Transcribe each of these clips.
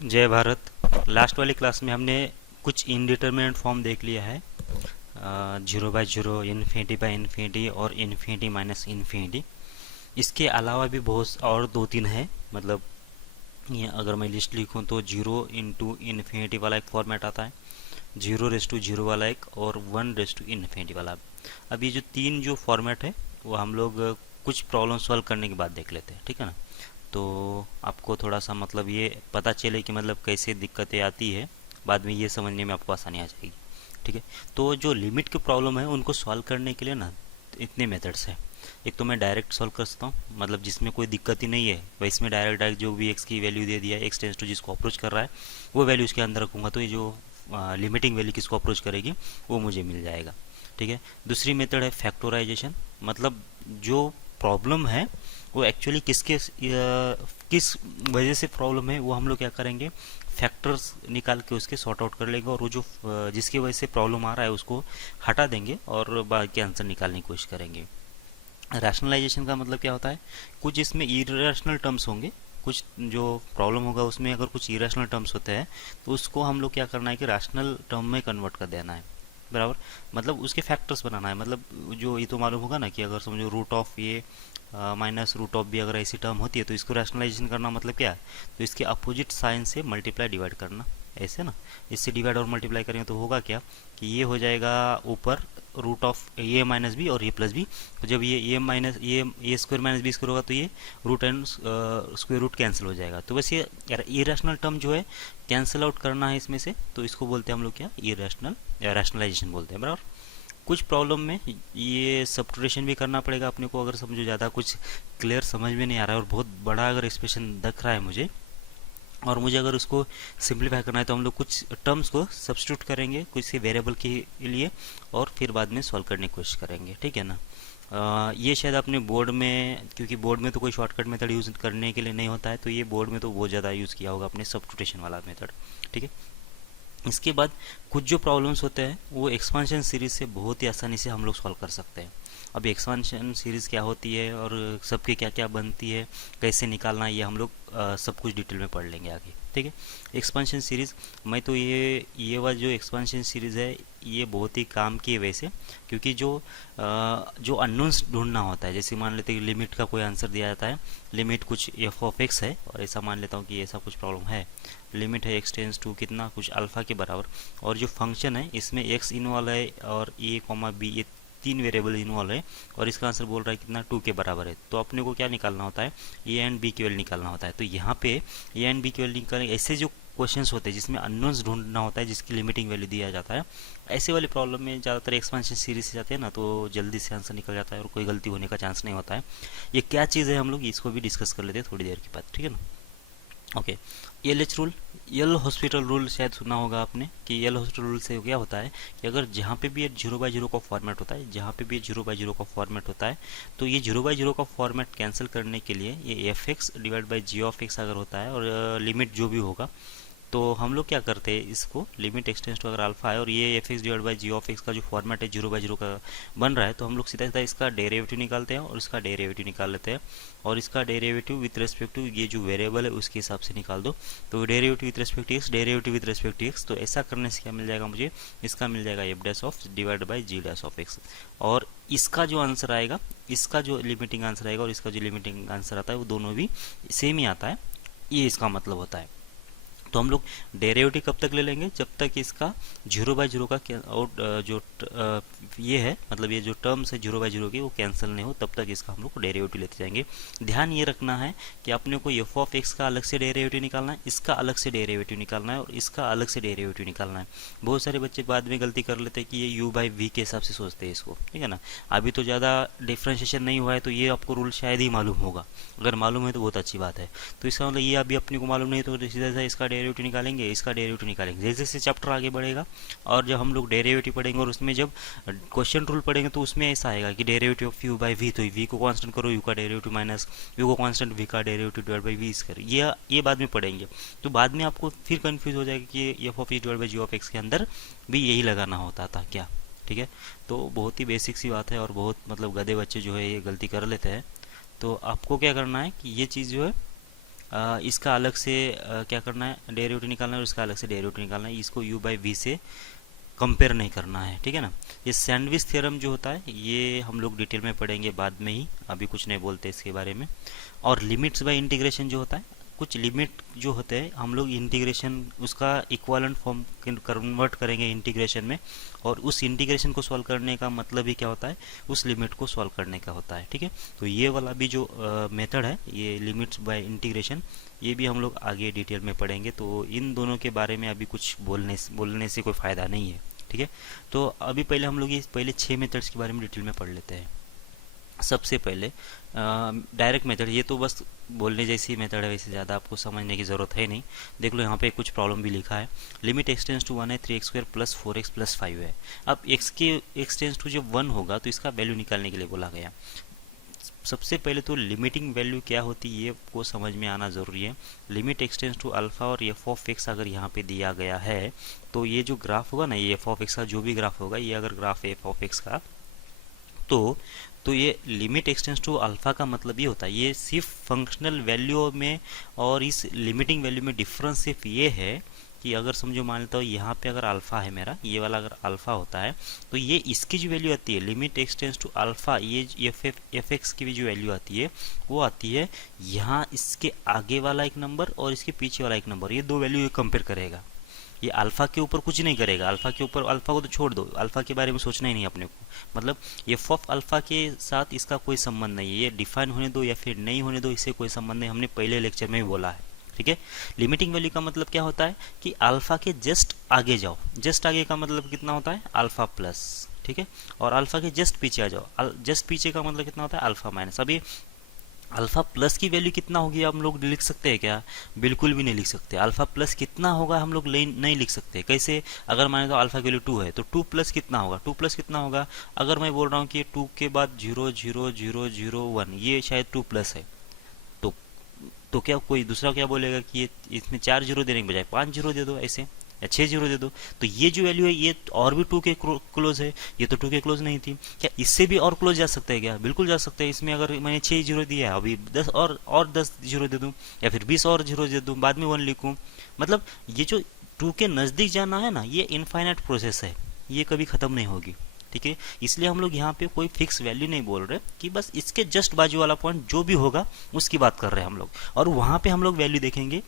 जय भारत। लास्ट वाली क्लास में हमने कुछ इनडिटर्मिनेट फॉर्म देख लिया है, 0/0, इन्फिनिटी बाय इन्फिनिटी और इन्फिनिटी माइनस इन्फिनिटी। इसके अलावा भी बहुत और दो तीन है, मतलब ये अगर मैं लिस्ट लिखूं तो 0 × इन्फिनिटी वाला एक फॉर्मेट आता है, 0 रेस टू 0 वाला एक, और 1 रेस टू इन्फिनिटी वाला। अब ये जो तीन जो फॉर्मेट है वो हम लोग कुछ प्रॉब्लम सॉल्व करने के बाद देख लेते हैं, ठीक है ना। तो आपको थोड़ा सा मतलब ये पता चले कि मतलब कैसे दिक्कतें आती है, बाद में ये समझने में आपको आसानी आ जाएगी, ठीक है। तो जो लिमिट की प्रॉब्लम है उनको सॉल्व करने के लिए ना इतने मेथड्स हैं। एक तो मैं डायरेक्ट सॉल्व कर सकता हूँ, मतलब जिसमें कोई दिक्कत ही नहीं है, वह इसमें डायरेक्ट डायरेक्ट जो भी एक्स की वैल्यू दे दिया है, एक्स टेंस टू जिसको अप्रोच कर रहा है वो वैल्यू उसके अंदर रखूँगा, तो ये जो लिमिटिंग वैल्यू किसको अप्रोच करेगी वो मुझे मिल जाएगा, ठीक है। दूसरी मेथड है फैक्टोराइजेशन, मतलब जो प्रॉब्लम है वो एक्चुअली किस वजह से प्रॉब्लम है वो हम लोग क्या करेंगे, फैक्टर्स निकाल के उसके सॉर्ट आउट कर लेंगे, और वो जो जिसकी वजह से प्रॉब्लम आ रहा है उसको हटा देंगे और बाकी आंसर निकालने की कोशिश करेंगे। रैशनलाइजेशन का मतलब क्या होता है, कुछ इसमें इरेशनल टर्म्स होंगे, कुछ जो प्रॉब्लम होगा उसमें अगर कुछ इरेशनल टर्म्स होते हैं तो उसको हम लोग क्या करना है कि रैशनल टर्म में कन्वर्ट कर देना है, बराबर। मतलब उसके फैक्टर्स बनाना है, मतलब जो ये तो मालूम होगा ना कि अगर समझो root of A minus root of B अगर ऐसी टर्म होती है तो इसको रैशनलाइजेशन करना मतलब क्या है, तो इसके अपोजिट साइन से मल्टीप्लाई डिवाइड करना, ऐसे ना। इससे डिवाइड और मल्टीप्लाई करेंगे तो होगा क्या कि ये हो जाएगा ऊपर root of A minus B और ए प्लस बी। तो जब ये A square minus B square होगा तो ये root and square root cancel हो जाएगा। तो बस ये इरेशनल टर्म जो है कैंसिल आउट करना है इसमें से, तो इसको बोलते हैं हम लोग क्या, इरेशनल या रैशनलाइजेशन बोलते हैं, बराबर। कुछ प्रॉब्लम में ये सब्ट्रैक्शन भी करना पड़ेगा अपने को, अगर समझो ज़्यादा कुछ क्लियर समझ में नहीं आ रहा है और बहुत बड़ा अगर एक्सप्रेशन दिख रहा है मुझे, और मुझे अगर उसको सिंप्लीफाई करना है तो हम लोग कुछ टर्म्स को सब्स्टिट्यूट करेंगे कुछ से वेरिएबल के लिए, और फिर बाद में सॉल्व करने की कोशिश करेंगे, ठीक है ना। ये शायद अपने बोर्ड में, क्योंकि बोर्ड में तो कोई शॉर्टकट मेथड यूज़ करने के लिए नहीं होता है, तो ये बोर्ड में तो बहुत ज़्यादा यूज़ किया होगा अपने सब्स्टिट्यूशन वाला मेथड, ठीक है। इसके बाद कुछ जो प्रॉब्लम्स होते हैं वो एक्सपांशन सीरीज से बहुत ही आसानी से हम लोग सॉल्व कर सकते हैं। अब एक्सपांशन सीरीज़ क्या होती है और सबकी क्या क्या बनती है, कैसे निकालना है, ये हम लोग सब कुछ डिटेल में पढ़ लेंगे आगे, ठीक है। एक्सपांशन सीरीज़, मैं तो ये वाला जो एक्सपांशन सीरीज़ है ये बहुत ही काम की है वैसे, क्योंकि जो अननोन्स ढूंढना होता है, जैसे मान लेते हैं कि लिमिट का कोई आंसर दिया जाता है, लिमिट कुछ एफ ऑफ एक्स है, और ऐसा मान लेता हूँ कि ऐसा कुछ प्रॉब्लम है, लिमिट है एक्स टेंस टू कितना कुछ अल्फ़ा के बराबर, और जो फंक्शन है इसमें एक्स इन्वॉल्व है और ए कॉमा बी, ये तीन वेरिएबल इन्वॉल्व है, और इसका आंसर बोल रहा है कितना 2 के बराबर है। तो अपने को क्या निकालना होता है, ए एंड बी की वैल्यू निकालना होता है। तो यहाँ पे ए एंड बी की वैल्यू निकालने, ऐसे जो क्वेश्चंस होते हैं जिसमें अननोन्स ढूंढना होता है, जिसकी लिमिटिंग वैल्यू दिया जाता है, ऐसे वाले प्रॉब्लम में ज़्यादातर एक्सपेंशन सीरीज से जाते हैं ना, तो जल्दी से आंसर निकल जाता है और कोई गलती होने का चांस नहीं होता है। ये क्या चीज़ है हम लोग इसको भी डिस्कस कर लेते हैं थोड़ी देर के बाद, ठीक है ना। ओके, एल एच रूल, यल हॉस्पिटल रूल शायद सुना होगा आपने, कि यल हॉस्पिटल रूल से क्या होता है कि अगर जहाँ पे भी ये 0/0 का फॉर्मेट होता है, जहाँ पे भी 0/0 का फॉर्मेट होता है, तो ये 0/0 का फॉर्मेट कैंसिल करने के लिए ये F X divide by G of X अगर होता है, और लिमिट जो भी होगा, तो हम लोग क्या करते हैं, इसको लिमिट एक्सटेंस टू अगर अल्फा है और ये F X divide by G of X का जो फॉर्मेट है 0/0 का बन रहा है, तो हम लोग सीधा सीधा इसका डेरिवेटिव निकालते हैं और इसका डेरिवेटिव निकाल लेते हैं, और इसका डेरिवेटिव विथ रेस्पेक्ट टू ये जो वेरिएबल है उसके हिसाब से निकाल दो। तो derivative with respect to X, derivative with respect to X, तो ऐसा करने से क्या मिल जाएगा मुझे, इसका मिल जाएगा F dash of divide by ji dash of X, और इसका जो आंसर आएगा, इसका जो लिमिटिंग आंसर आएगा और इसका जो लिमिटिंग आंसर आता है वो दोनों भी सेम ही आता है, ये इसका मतलब होता है। तो हम लोग डेरिवेटिव कब तक ले लेंगे, जब तक इसका 0/0 का और ये है, मतलब ये जो टर्म्स है 0/0 की वो कैंसिल नहीं हो, तब तक इसका हम लोग डेरिवेटिव लेते जाएंगे। ध्यान ये रखना है कि अपने को एफ ऑफ एक्स का अलग से डेरिवेटिव निकालना है, इसका अलग से डेरिवेटिव निकालना है, और इसका अलग से डेरिवेटिव निकालना है। बहुत सारे बच्चे बाद में गलती कर लेते हैं कि ये यू बाई वी के हिसाब से सोचते हैं इसको, ठीक है ना। अभी तो ज़्यादा डिफ्रेंशिएशन नहीं हुआ है, तो ये आपको रूल शायद ही मालूम होगा, अगर मालूम है तो बहुत अच्छी बात है। तो इसका मतलब ये अभी अपने को मालूम नहीं, तो सीधा सीधा इसका डेरिवेटिव निकालेंगे, इसका डेरिवेटिव निकालेंगे। जैसे जैसे चैप्टर आगे बढ़ेगा और जब हम लोग डेरिवेटिव पढ़ेंगे और उसमें जब क्वेश्चन रूल पढ़ेंगे तो उसमें ऐसा आएगा कि derivative of U by V, तो वी को कांस्टेंट करो, यू का डेरिवेटिव माइनस यू को कांस्टेंट, वी का डेरिवेटिव डिवाइड बाई वी करो, ये बाद में पढ़ेंगे। तो बाद में आपको फिर कंफ्यूज हो जाएगा कि F of E divide by G of X के अंदर भी यही लगाना होता था क्या, ठीक है। तो बहुत ही बेसिक सी बात है, और बहुत मतलब गधे बच्चे जो है ये गलती कर लेते हैं। तो आपको क्या करना है कि ये चीज़ जो है इसका अलग से क्या करना है, डेरिवेटिव निकालना है, और इसका अलग से डेरिवेटिव निकालना है। इसको u बाई वी से कंपेयर नहीं करना है, ठीक है ना। ये सैंडविच थ्योरम जो होता है ये हम लोग डिटेल में पढ़ेंगे बाद में ही, अभी कुछ नहीं बोलते इसके बारे में। और लिमिट्स बाय इंटीग्रेशन जो होता है, कुछ लिमिट जो होते हैं हम लोग इंटीग्रेशन उसका इक्वालेंट फॉर्म कन्वर्ट करेंगे इंटीग्रेशन में, और उस इंटीग्रेशन को सॉल्व करने का मतलब ही क्या होता है, उस लिमिट को सॉल्व करने का होता है, ठीक है। तो ये वाला भी जो मेथड है, ये लिमिट्स बाय इंटीग्रेशन, ये भी हम लोग आगे डिटेल में पढ़ेंगे। तो इन दोनों के बारे में अभी कुछ बोलने से कोई फ़ायदा नहीं है, ठीक है। तो अभी पहले हम लोग ये पहले 6 मेथड्स के बारे में डिटेल में पढ़ लेते हैं। सबसे पहले डायरेक्ट मेथड, ये तो बस बोलने जैसी मेथड है, वैसे ज़्यादा आपको समझने की ज़रूरत है नहीं। देख लो यहाँ पे कुछ प्रॉब्लम भी लिखा है। लिमिट एक्सटेंस टू 1 है, 3x² प्लस 4x प्लस 5 है। अब x के एक्सटेंस टू जब 1 होगा तो इसका वैल्यू निकालने के लिए बोला गया। सबसे पहले तो लिमिटिंग वैल्यू क्या होती है ये आपको समझ में आना ज़रूरी है। लिमिट एक्सटेंस टू अल्फ़ा और एफ ऑफ एक्स अगर यहाँ पे दिया गया है तो ये जो ग्राफ होगा ना, ये एफ ऑफ एक्स का जो भी ग्राफ होगा, ये अगर ग्राफ है एफ ऑफ एक्स का, तो ये लिमिट एक्सटेंस टू अल्फ़ा का मतलब ये होता है, ये सिर्फ फंक्शनल वैल्यू में और इस लिमिटिंग वैल्यू में डिफरेंस सिर्फ ये है कि अगर समझो मान लेता हूँ यहाँ पे अगर अल्फ़ा है मेरा, ये वाला अगर अल्फ़ा होता है तो ये इसकी जो वैल्यू आती है लिमिट एक्सटेंस टू अल्फ़ा, ये एफ एक्स की भी जो वैल्यू आती है वो आती है यहाँ इसके आगे वाला एक नंबर और इसके पीछे वाला एक नंबर, ये दो वैल्यू कंपेयर करेगा। ये अल्फ़ा के ऊपर कुछ नहीं करेगा, अल्फ़ा के ऊपर, अल्फ़ा को तो छोड़ दो, अल्फ़ा के बारे में सोचना ही नहीं अपने को, मतलब एफ ऑफ अल्फ़ा के साथ इसका कोई संबंध नहीं है। ये डिफाइन होने दो या फिर नहीं होने दो, इससे कोई संबंध नहीं, हमने पहले लेक्चर में भी बोला है, ठीक है। लिमिटिंग वैल्यू का मतलब क्या होता है कि अल्फ़ा के जस्ट आगे जाओ, जस्ट आगे का मतलब कितना होता है अल्फ़ा प्लस, ठीक है, और अल्फ़ा के जस्ट पीछे आ जाओ, जस्ट पीछे का मतलब कितना होता है अल्फ़ा माइनस। अभी अल्फ़ा प्लस की वैल्यू कितना होगी हम लोग लिख सकते हैं क्या, बिल्कुल भी नहीं लिख सकते। अल्फ़ा प्लस कितना होगा हम लोग नहीं लिख सकते। कैसे, अगर माने तो अल्फ़ा की वैल्यू 2 है तो 2 प्लस कितना होगा, 2 प्लस कितना होगा, अगर मैं बोल रहा हूँ कि 2 के बाद 0 0 0 0 1, ये शायद 2 प्लस है, तो क्या कोई दूसरा क्या बोलेगा कि ये इसमें 4 जीरो देने के बजाय 5 जीरो दे दो ऐसे, या 6 जीरो दे दो। तो ये जो वैल्यू है ये और भी 2 के क्लोज है, ये तो 2 के क्लोज नहीं थी। क्या इससे भी और क्लोज जा सकता है क्या, बिल्कुल जा सकता है। इसमें अगर मैंने 6 जीरो दिया है, अभी 10 और 10 जीरो दे दूं, या फिर 20 और जीरो दे दूं, बाद में 1 लिखूं, मतलब ये जो 2 के नज़दीक जाना है ना, ये इनफाइनाइट प्रोसेस है, ये कभी ख़त्म नहीं होगी, ठीक है। इसलिए हम लोग यहाँ पे कोई फिक्स वैल्यू नहीं बोल रहे कि बस इसके जस्ट बाजू वाला पॉइंट जो भी होगा उसकी बात कर रहे हैं हम लोग, और वहाँ पे हम लोग वैल्यू देखेंगे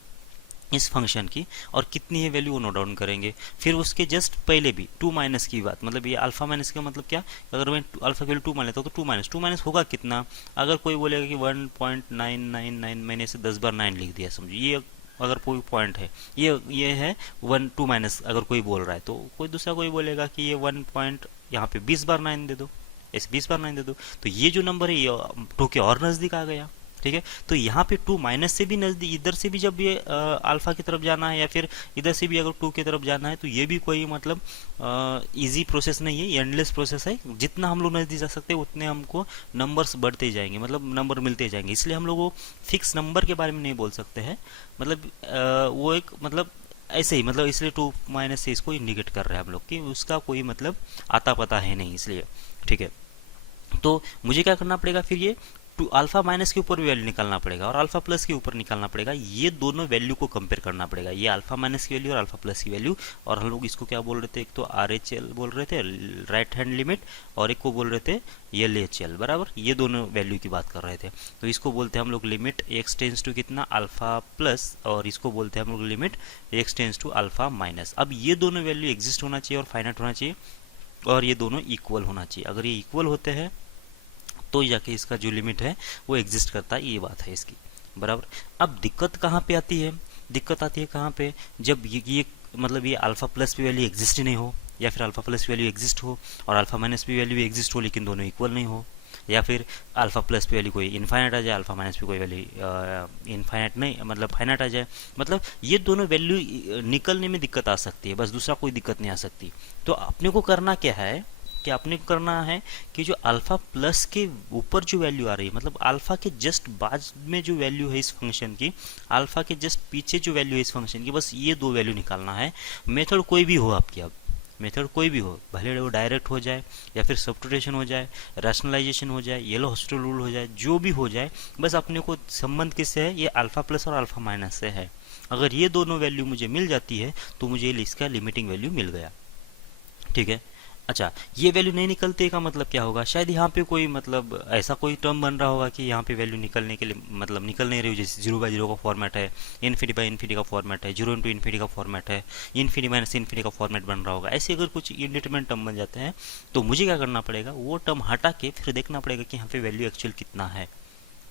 इस फंक्शन की और कितनी है वैल्यू वो नोट डाउन करेंगे। फिर उसके जस्ट पहले भी 2 माइनस की बात, मतलब ये अल्फा माइनस का मतलब क्या, अगर मैं अल्फा की वैल्यू 2 मान लेता हूँ तो 2 माइनस होगा कितना, अगर कोई बोलेगा कि 1.999, मैंने इसे 10 बार 9 लिख दिया, समझो ये अगर कोई पॉइंट है, ये है 2 माइनस, अगर कोई बोल रहा है तो कोई दूसरा कोई बोलेगा कि ये 1 पॉइंट यहाँ पे 20 बार 9 दे दो, ऐसे 20 बार 9 दे दो, तो ये जो नंबर है ये 2 के और नज़दीक आ गया, ठीक है। तो यहाँ पे 2 माइनस से भी नज़दीक, इधर से भी जब ये अल्फा की तरफ जाना है या फिर इधर से भी अगर 2 की तरफ जाना है, तो ये भी कोई मतलब इजी प्रोसेस नहीं है, ये एंडलेस प्रोसेस है। जितना हम लोग नज़दीक जा सकते हैं उतने हमको नंबर्स बढ़ते जाएंगे, मतलब नंबर मिलते जाएंगे। इसलिए हम लोग वो फिक्स नंबर के बारे में नहीं बोल सकते हैं, मतलब वो एक मतलब ऐसे ही, मतलब इसलिए 2 माइनस से इसको इंडिकेट कर रहे हैं हम लोग कि उसका कोई मतलब आता पता है नहीं, इसलिए, ठीक है। तो मुझे क्या करना पड़ेगा फिर, ये अल्फा माइनस के ऊपर भी वैल्यू निकालना पड़ेगा और अल्फा प्लस के ऊपर निकालना पड़ेगा, ये दोनों वैल्यू को कंपेयर करना पड़ेगा, ये अल्फा माइनस की वैल्यू और अल्फा प्लस की वैल्यू। और हम लोग इसको क्या बोल रहे थे, एक तो RHL बोल रहे थे राइट हैंड लिमिट, और एक को बोल रहे थे LHL, बराबर, ये दोनों वैल्यू की बात कर रहे थे। तो इसको बोलते हैं हम लोग लिमिट x टेंस टू कितना अल्फा प्लस, और इसको बोलते हैं हम लोग limit x tends to alpha minus. अब ये दोनों वैल्यू एग्जिस्ट होना चाहिए और फाइनाइट होना चाहिए, और ये दोनों इक्वल होना चाहिए। अगर ये इक्वल होते हैं तो जाके इसका जो लिमिट है वो एग्जिस्ट करता है, ये बात है इसकी, बराबर। अब दिक्कत कहाँ पे आती है, दिक्कत आती है कहाँ पे, जब ये मतलब ये अल्फा प्लस की वैल्यू एग्जिस्ट ही नहीं हो, या फिर अल्फा प्लस की वैल्यू एग्जिस्ट हो और अल्फा माइनस की वैल्यू एग्जिस्ट हो लेकिन दोनों इक्वल नहीं हो, या फिर अल्फा प्लस की वैल्यू कोई इनफाइनाइट आ जाए, अल्फा माइनस पे कोई वैल्यू इनफाइनाइट नहीं, मतलब फाइनाइट आ जाए, मतलब ये दोनों वैल्यू निकलने में दिक्कत आ सकती है, बस दूसरा कोई दिक्कत नहीं आ सकती। तो अपने को करना क्या है कि आपने करना है कि जो अल्फा प्लस के ऊपर जो वैल्यू आ रही है, मतलब अल्फा के जस्ट बाद में जो वैल्यू है इस फंक्शन की, अल्फा के जस्ट पीछे जो वैल्यू है इस फंक्शन की, बस ये दो वैल्यू निकालना है। मेथड कोई भी हो आपकी, अब मेथड कोई भी हो, भले वो डायरेक्ट हो जाए या फिर सब्स्टिट्यूशन हो जाए, रैशनलाइजेशन हो जाए, येलो हॉस्पिटल रूल हो जाए, जो भी हो जाए, बस अपने को संबंध किससे है, ये अल्फा प्लस और अल्फा माइनस से है। अगर ये दोनों वैल्यू मुझे मिल जाती है तो मुझे इसका लिमिटिंग वैल्यू मिल गया। ठीक है। अच्छा, ये वैल्यू नहीं निकलते का मतलब क्या होगा, शायद यहाँ पे कोई मतलब ऐसा कोई टर्म बन रहा होगा कि यहाँ पे वैल्यू निकलने के लिए मतलब निकल नहीं रही हो, जैसे 0/0 का फॉर्मेट है, इन्फिनिटी बाई इन्फिनिटी का फॉर्मेट है, 0 इंटू इन्फिनिटी का फॉर्मेट है, इन्फिनिटी माइनस इन्फिनिटी का फॉर्मेट बन रहा होगा। ऐसे अगर कुछ इंडिटरमिनेट टर्म बन जाते हैं तो मुझे क्या करना पड़ेगा, वो टर्म हटा के फिर देखना पड़ेगा कि यहाँ पे वैल्यू एक्चुअल कितना है।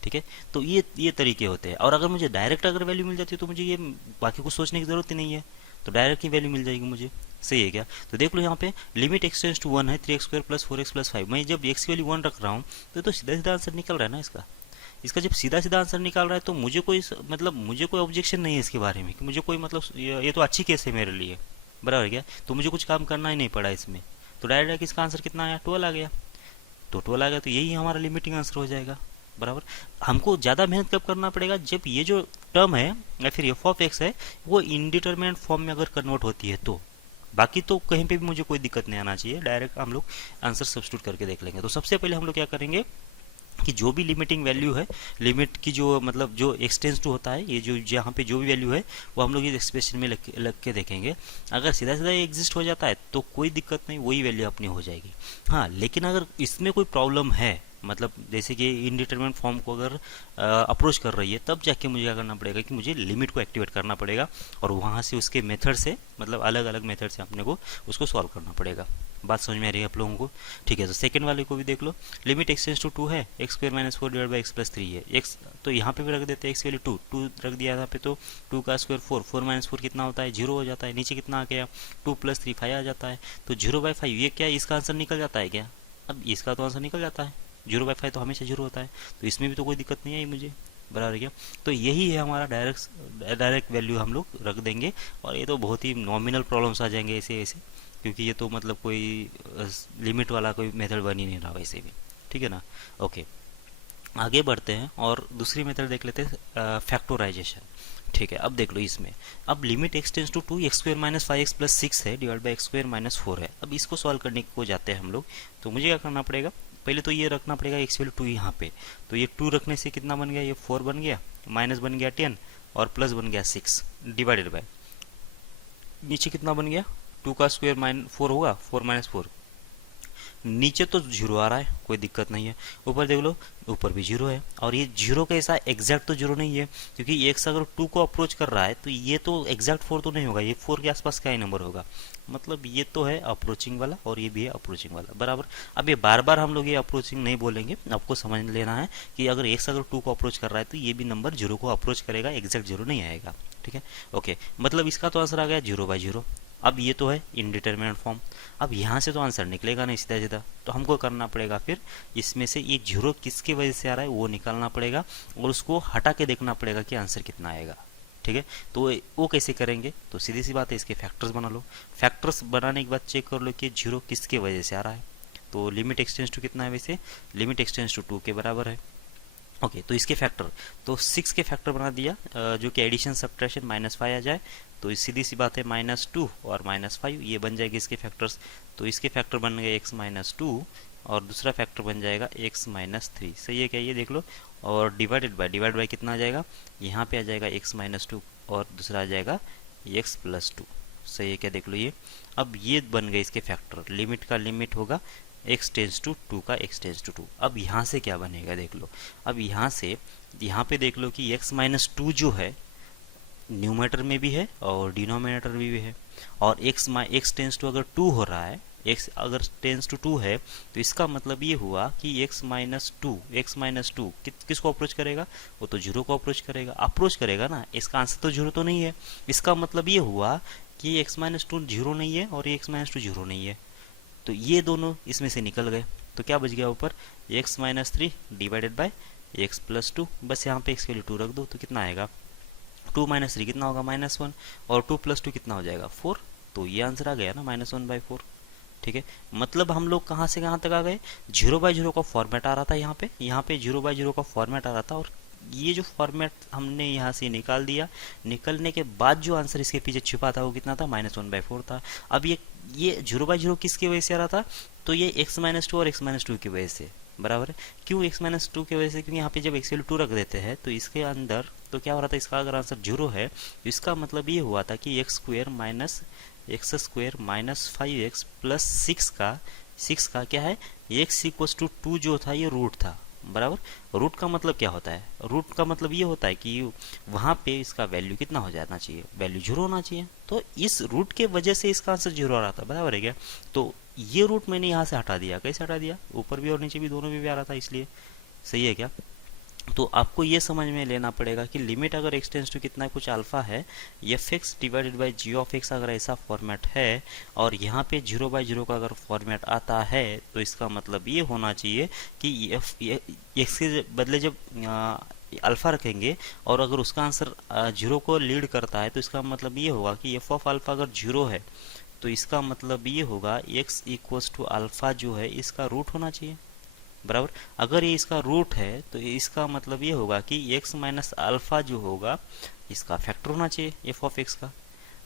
ठीक है। तो ये तरीके होते हैं। और अगर मुझे डायरेक्ट अगर वैल्यू मिल जाती है तो मुझे ये बाकी कुछ सोचने की जरूरत ही नहीं है, तो डायरेक्ट ही वैल्यू मिल जाएगी मुझे। सही है क्या। तो देख लो यहाँ पे लिमिट एक्स टेंड्स टू 1 है, 3x² प्लस 4x प्लस 5। मैं जब x की वैल्यू 1 रख रहा हूँ तो सीधा सीधा आंसर निकल रहा है ना इसका। इसका जब सीधा सीधा आंसर निकाल रहा है तो मुझे कोई मतलब मुझे कोई ऑब्जेक्शन नहीं है इसके बारे में कि मुझे कोई मतलब ये तो अच्छी केस है मेरे लिए, बराबर क्या। तो मुझे कुछ काम करना ही नहीं पड़ा इसमें, तो डायरेक्ट इसका आंसर कितना आया, 12 आ गया। तो 12 आ गया तो यही हमारा लिमिटिंग आंसर हो जाएगा, बराबर। हमको ज़्यादा मेहनत कब करना पड़ेगा, जब ये जो टर्म है या फिर एफ ऑफ एक्स है वो इनडिटरमिनेट फॉर्म में अगर कन्वर्ट होती है तो। बाकी तो कहीं पे भी मुझे कोई दिक्कत नहीं आना चाहिए, डायरेक्ट हम लोग आंसर सब्स्टिट्यूट करके देख लेंगे। तो सबसे पहले हम लोग क्या करेंगे कि जो भी लिमिटिंग वैल्यू है, लिमिट की जो मतलब जो एक्सटेंस टू होता है, ये जो यहाँ पे जो भी वैल्यू है वो हम लोग इस एक्सप्रेशन में लग के देखेंगे। अगर सीधा सीधा एग्जिस्ट हो जाता है तो कोई दिक्कत नहीं, वही वैल्यू अपनी हो जाएगी। हाँ, लेकिन अगर इसमें कोई प्रॉब्लम है, मतलब जैसे कि इनडिटरमिनेट फॉर्म को अगर अप्रोच कर रही है, तब जाके मुझे क्या करना पड़ेगा कि मुझे लिमिट को एक्टिवेट करना पड़ेगा और वहाँ से उसके मेथड से मतलब अलग अलग मेथड से अपने को उसको सॉल्व करना पड़ेगा। बात समझ में आ रही है आप लोगों को। ठीक है। तो सेकंड वाले को भी देख लो, लिमिट एक्स टेंड्स टू 2 है, x² minus 4 divide by x plus 3 है। x तो यहाँ पे भी रख देते हैं, x की वैल्यू 2 रख दिया यहाँ पे, तो 2 का स्क्वायर 4 माइनस 4 कितना होता है, 0 हो जाता है। नीचे कितना आ गया, 2 प्लस 3 5 आ जाता है। तो 0/5 ये क्या, इसका आंसर निकल जाता है क्या, अब इसका तो आंसर निकल जाता है, 0/5 तो हमेशा 0 होता है, तो इसमें भी तो कोई दिक्कत नहीं आई मुझे, बराबर क्या। तो यही है हमारा डायरेक्ट वैल्यू हम लोग रख देंगे। और ये तो बहुत ही नॉमिनल प्रॉब्लम्स आ जाएंगे ऐसे ऐसे, क्योंकि ये तो मतलब कोई लिमिट वाला कोई मेथड बन ही नहीं रहा वैसे भी। ठीक है ना। ओके, आगे बढ़ते हैं और दूसरी मेथड देख लेते हैं, फैक्टोराइजेशन। ठीक है। अब देख लो इसमें, अब limit X tends to 2x² minus 5x plus 6 है डिवाइड बाई x² माइनस 4 है। अब इसको सॉल्व करने को जाते हैं हम लोग, तो मुझे क्या करना पड़ेगा, पहले तो ये रखना पड़ेगा x वैल्यू 2 यहाँ पे। तो ये 2 रखने से कितना बन गया, ये 4 बन गया, माइनस बन गया 10 और प्लस बन गया 6 डिवाइडेड बाय नीचे कितना बन गया, 2 का स्क्वायर माइनस 4 होगा, 4 माइनस 4। नीचे तो 0 आ रहा है, कोई दिक्कत नहीं है। ऊपर देख लो, ऊपर भी 0 है। और ये 0 कैसा एग्जैक्ट तो 0 नहीं है, क्योंकि x अगर 2 को अप्रोच कर रहा है तो ये तो एग्जैक्ट 4 तो नहीं होगा, ये 4 के आसपास का ही नंबर होगा। मतलब ये तो है अप्रोचिंग वाला और ये भी है अप्रोचिंग वाला, बराबर। अब ये बार बार हम लोग ये अप्रोचिंग नहीं बोलेंगे, आपको समझ लेना है कि अगर x अगर 2 को अप्रोच कर रहा है तो ये भी नंबर 0 को अप्रोच करेगा, एग्जैक्ट 0 नहीं आएगा। ठीक है। ओके, मतलब इसका तो आंसर आ गया 0/0। अब ये तो है इनडिटरमिनेट फॉर्म। अब यहाँ से तो आंसर निकलेगा नहीं सीधा सीधा, तो हमको करना पड़ेगा फिर इसमें से ये 0 किसके वजह से आ रहा है वो निकालना पड़ेगा और उसको हटा के देखना पड़ेगा कि आंसर कितना आएगा। ठीक है। तो वो कैसे करेंगे, तो सीधी सी बात है, इसके फैक्टर्स बना लो। फैक्टर्स बनाने के बाद चेक कर लो कि 0 किसके वजह से आ रहा है। तो लिमिट एक्स टेंड्स टू कितना है, वैसे लिमिट एक्स टेंड्स टू 2 के बराबर है। ओके, तो इसके फैक्टर, तो 6 के फैक्टर बना दिया, जो कि एडिशन सब्ट्रैक्शन -5 आ जाए, तो सीधी सी बात है -2 और -5 ये बन जाएगी इसके फैक्टर्स। तो इसके फैक्टर बन गए x-2 और दूसरा फैक्टर बन जाएगा x-3। सही है क्या, ये देख लो। और डिवाइड बाय कितना आ जाएगा, यहाँ पे आ जाएगा x-2 और दूसरा आ जाएगा x+2। सही है क्या, देख लो ये। अब ये बन गए इसके फैक्टर, लिमिट का लिमिट होगा x टेंड्स टू 2 का x टेंड्स टू 2। अब यहाँ से क्या बनेगा देख लो, अब यहाँ से यहाँ पे देख लो कि x-2 जो है न्यूमरेटर में भी है और डिनोमिनेटर में भी है। और x टेंड्स टू अगर 2 हो रहा है, x अगर टेंड्स टू 2 है, तो इसका मतलब ये हुआ कि x-2 किसको अप्रोच करेगा, वो तो 0 को अप्रोच करेगा ना। इसका आंसर तो 0 तो नहीं है, इसका मतलब ये हुआ कि x-2 0 नहीं है और x-2 0 नहीं है, तो ये दोनों इसमें से निकल गए। तो क्या बच गया ऊपर, x-3 डिवाइडेड बाय x+2। बस यहाँ पे x की वैल्यू 2 रख दो, तो कितना आएगा, 2 - 3 कितना होगा, -1, और 2+2 कितना हो जाएगा, 4। तो ये आंसर आ गया ना, -1/4। ठीक है। मतलब हम लोग कहाँ से कहाँ तक आ गए, 0/0 का फॉर्मेट आ रहा था यहाँ पे 0/0 का फॉर्मेट आ रहा था, और ये जो फॉर्मेट हमने यहाँ से निकाल दिया, निकलने के बाद जो आंसर इसके पीछे छुपा था वो कितना था, -1/4 था। अब ये ये 0/0 किसकी वजह से आ रहा था, तो ये x-2 और x-2 की वजह से, बराबर है। क्यों x-2 की वजह से, क्योंकि यहाँ पे जब x वैल्यू 2 रख देते हैं तो इसके अंदर तो क्या हो रहा था, इसका अगर आंसर 0 है तो इसका मतलब ये हुआ था कि x² माइनस 5x प्लस 6 का क्या है, x=2 जो था ये रूट था, बराबर। रूट का मतलब क्या होता है, रूट का मतलब ये होता है कि वहाँ पे इसका वैल्यू कितना हो जाना चाहिए, वैल्यू 0 होना चाहिए। तो इस रूट के वजह से इसका आंसर 0 आ रहा था, बराबर है क्या। तो ये रूट मैंने यहाँ से हटा दिया, कैसे हटा दिया, ऊपर भी और नीचे भी दोनों भी आ रहा था इसलिए, सही है क्या। तो आपको ये समझ में लेना पड़ेगा कि लिमिट अगर x टेंस टू कितना कुछ अल्फा है, F X divided by G of X अगर ऐसा फॉर्मेट है और यहाँ पे 0/0 का अगर फॉर्मेट आता है तो इसका मतलब ये होना चाहिए कि एफ एक्स के बदले जब अल्फा रखेंगे और अगर उसका आंसर 0 को लीड करता है तो इसका मतलब ये होगा कि एफ ऑफ अल्फा अगर 0 है तो इसका मतलब ये होगा x= अल्फा जो है इसका रूट होना चाहिए, बराबर। अगर ये इसका रूट है तो इसका मतलब ये होगा कि x माइनस अल्फा जो होगा इसका फैक्टर होना चाहिए एफ ऑफ एक्स का।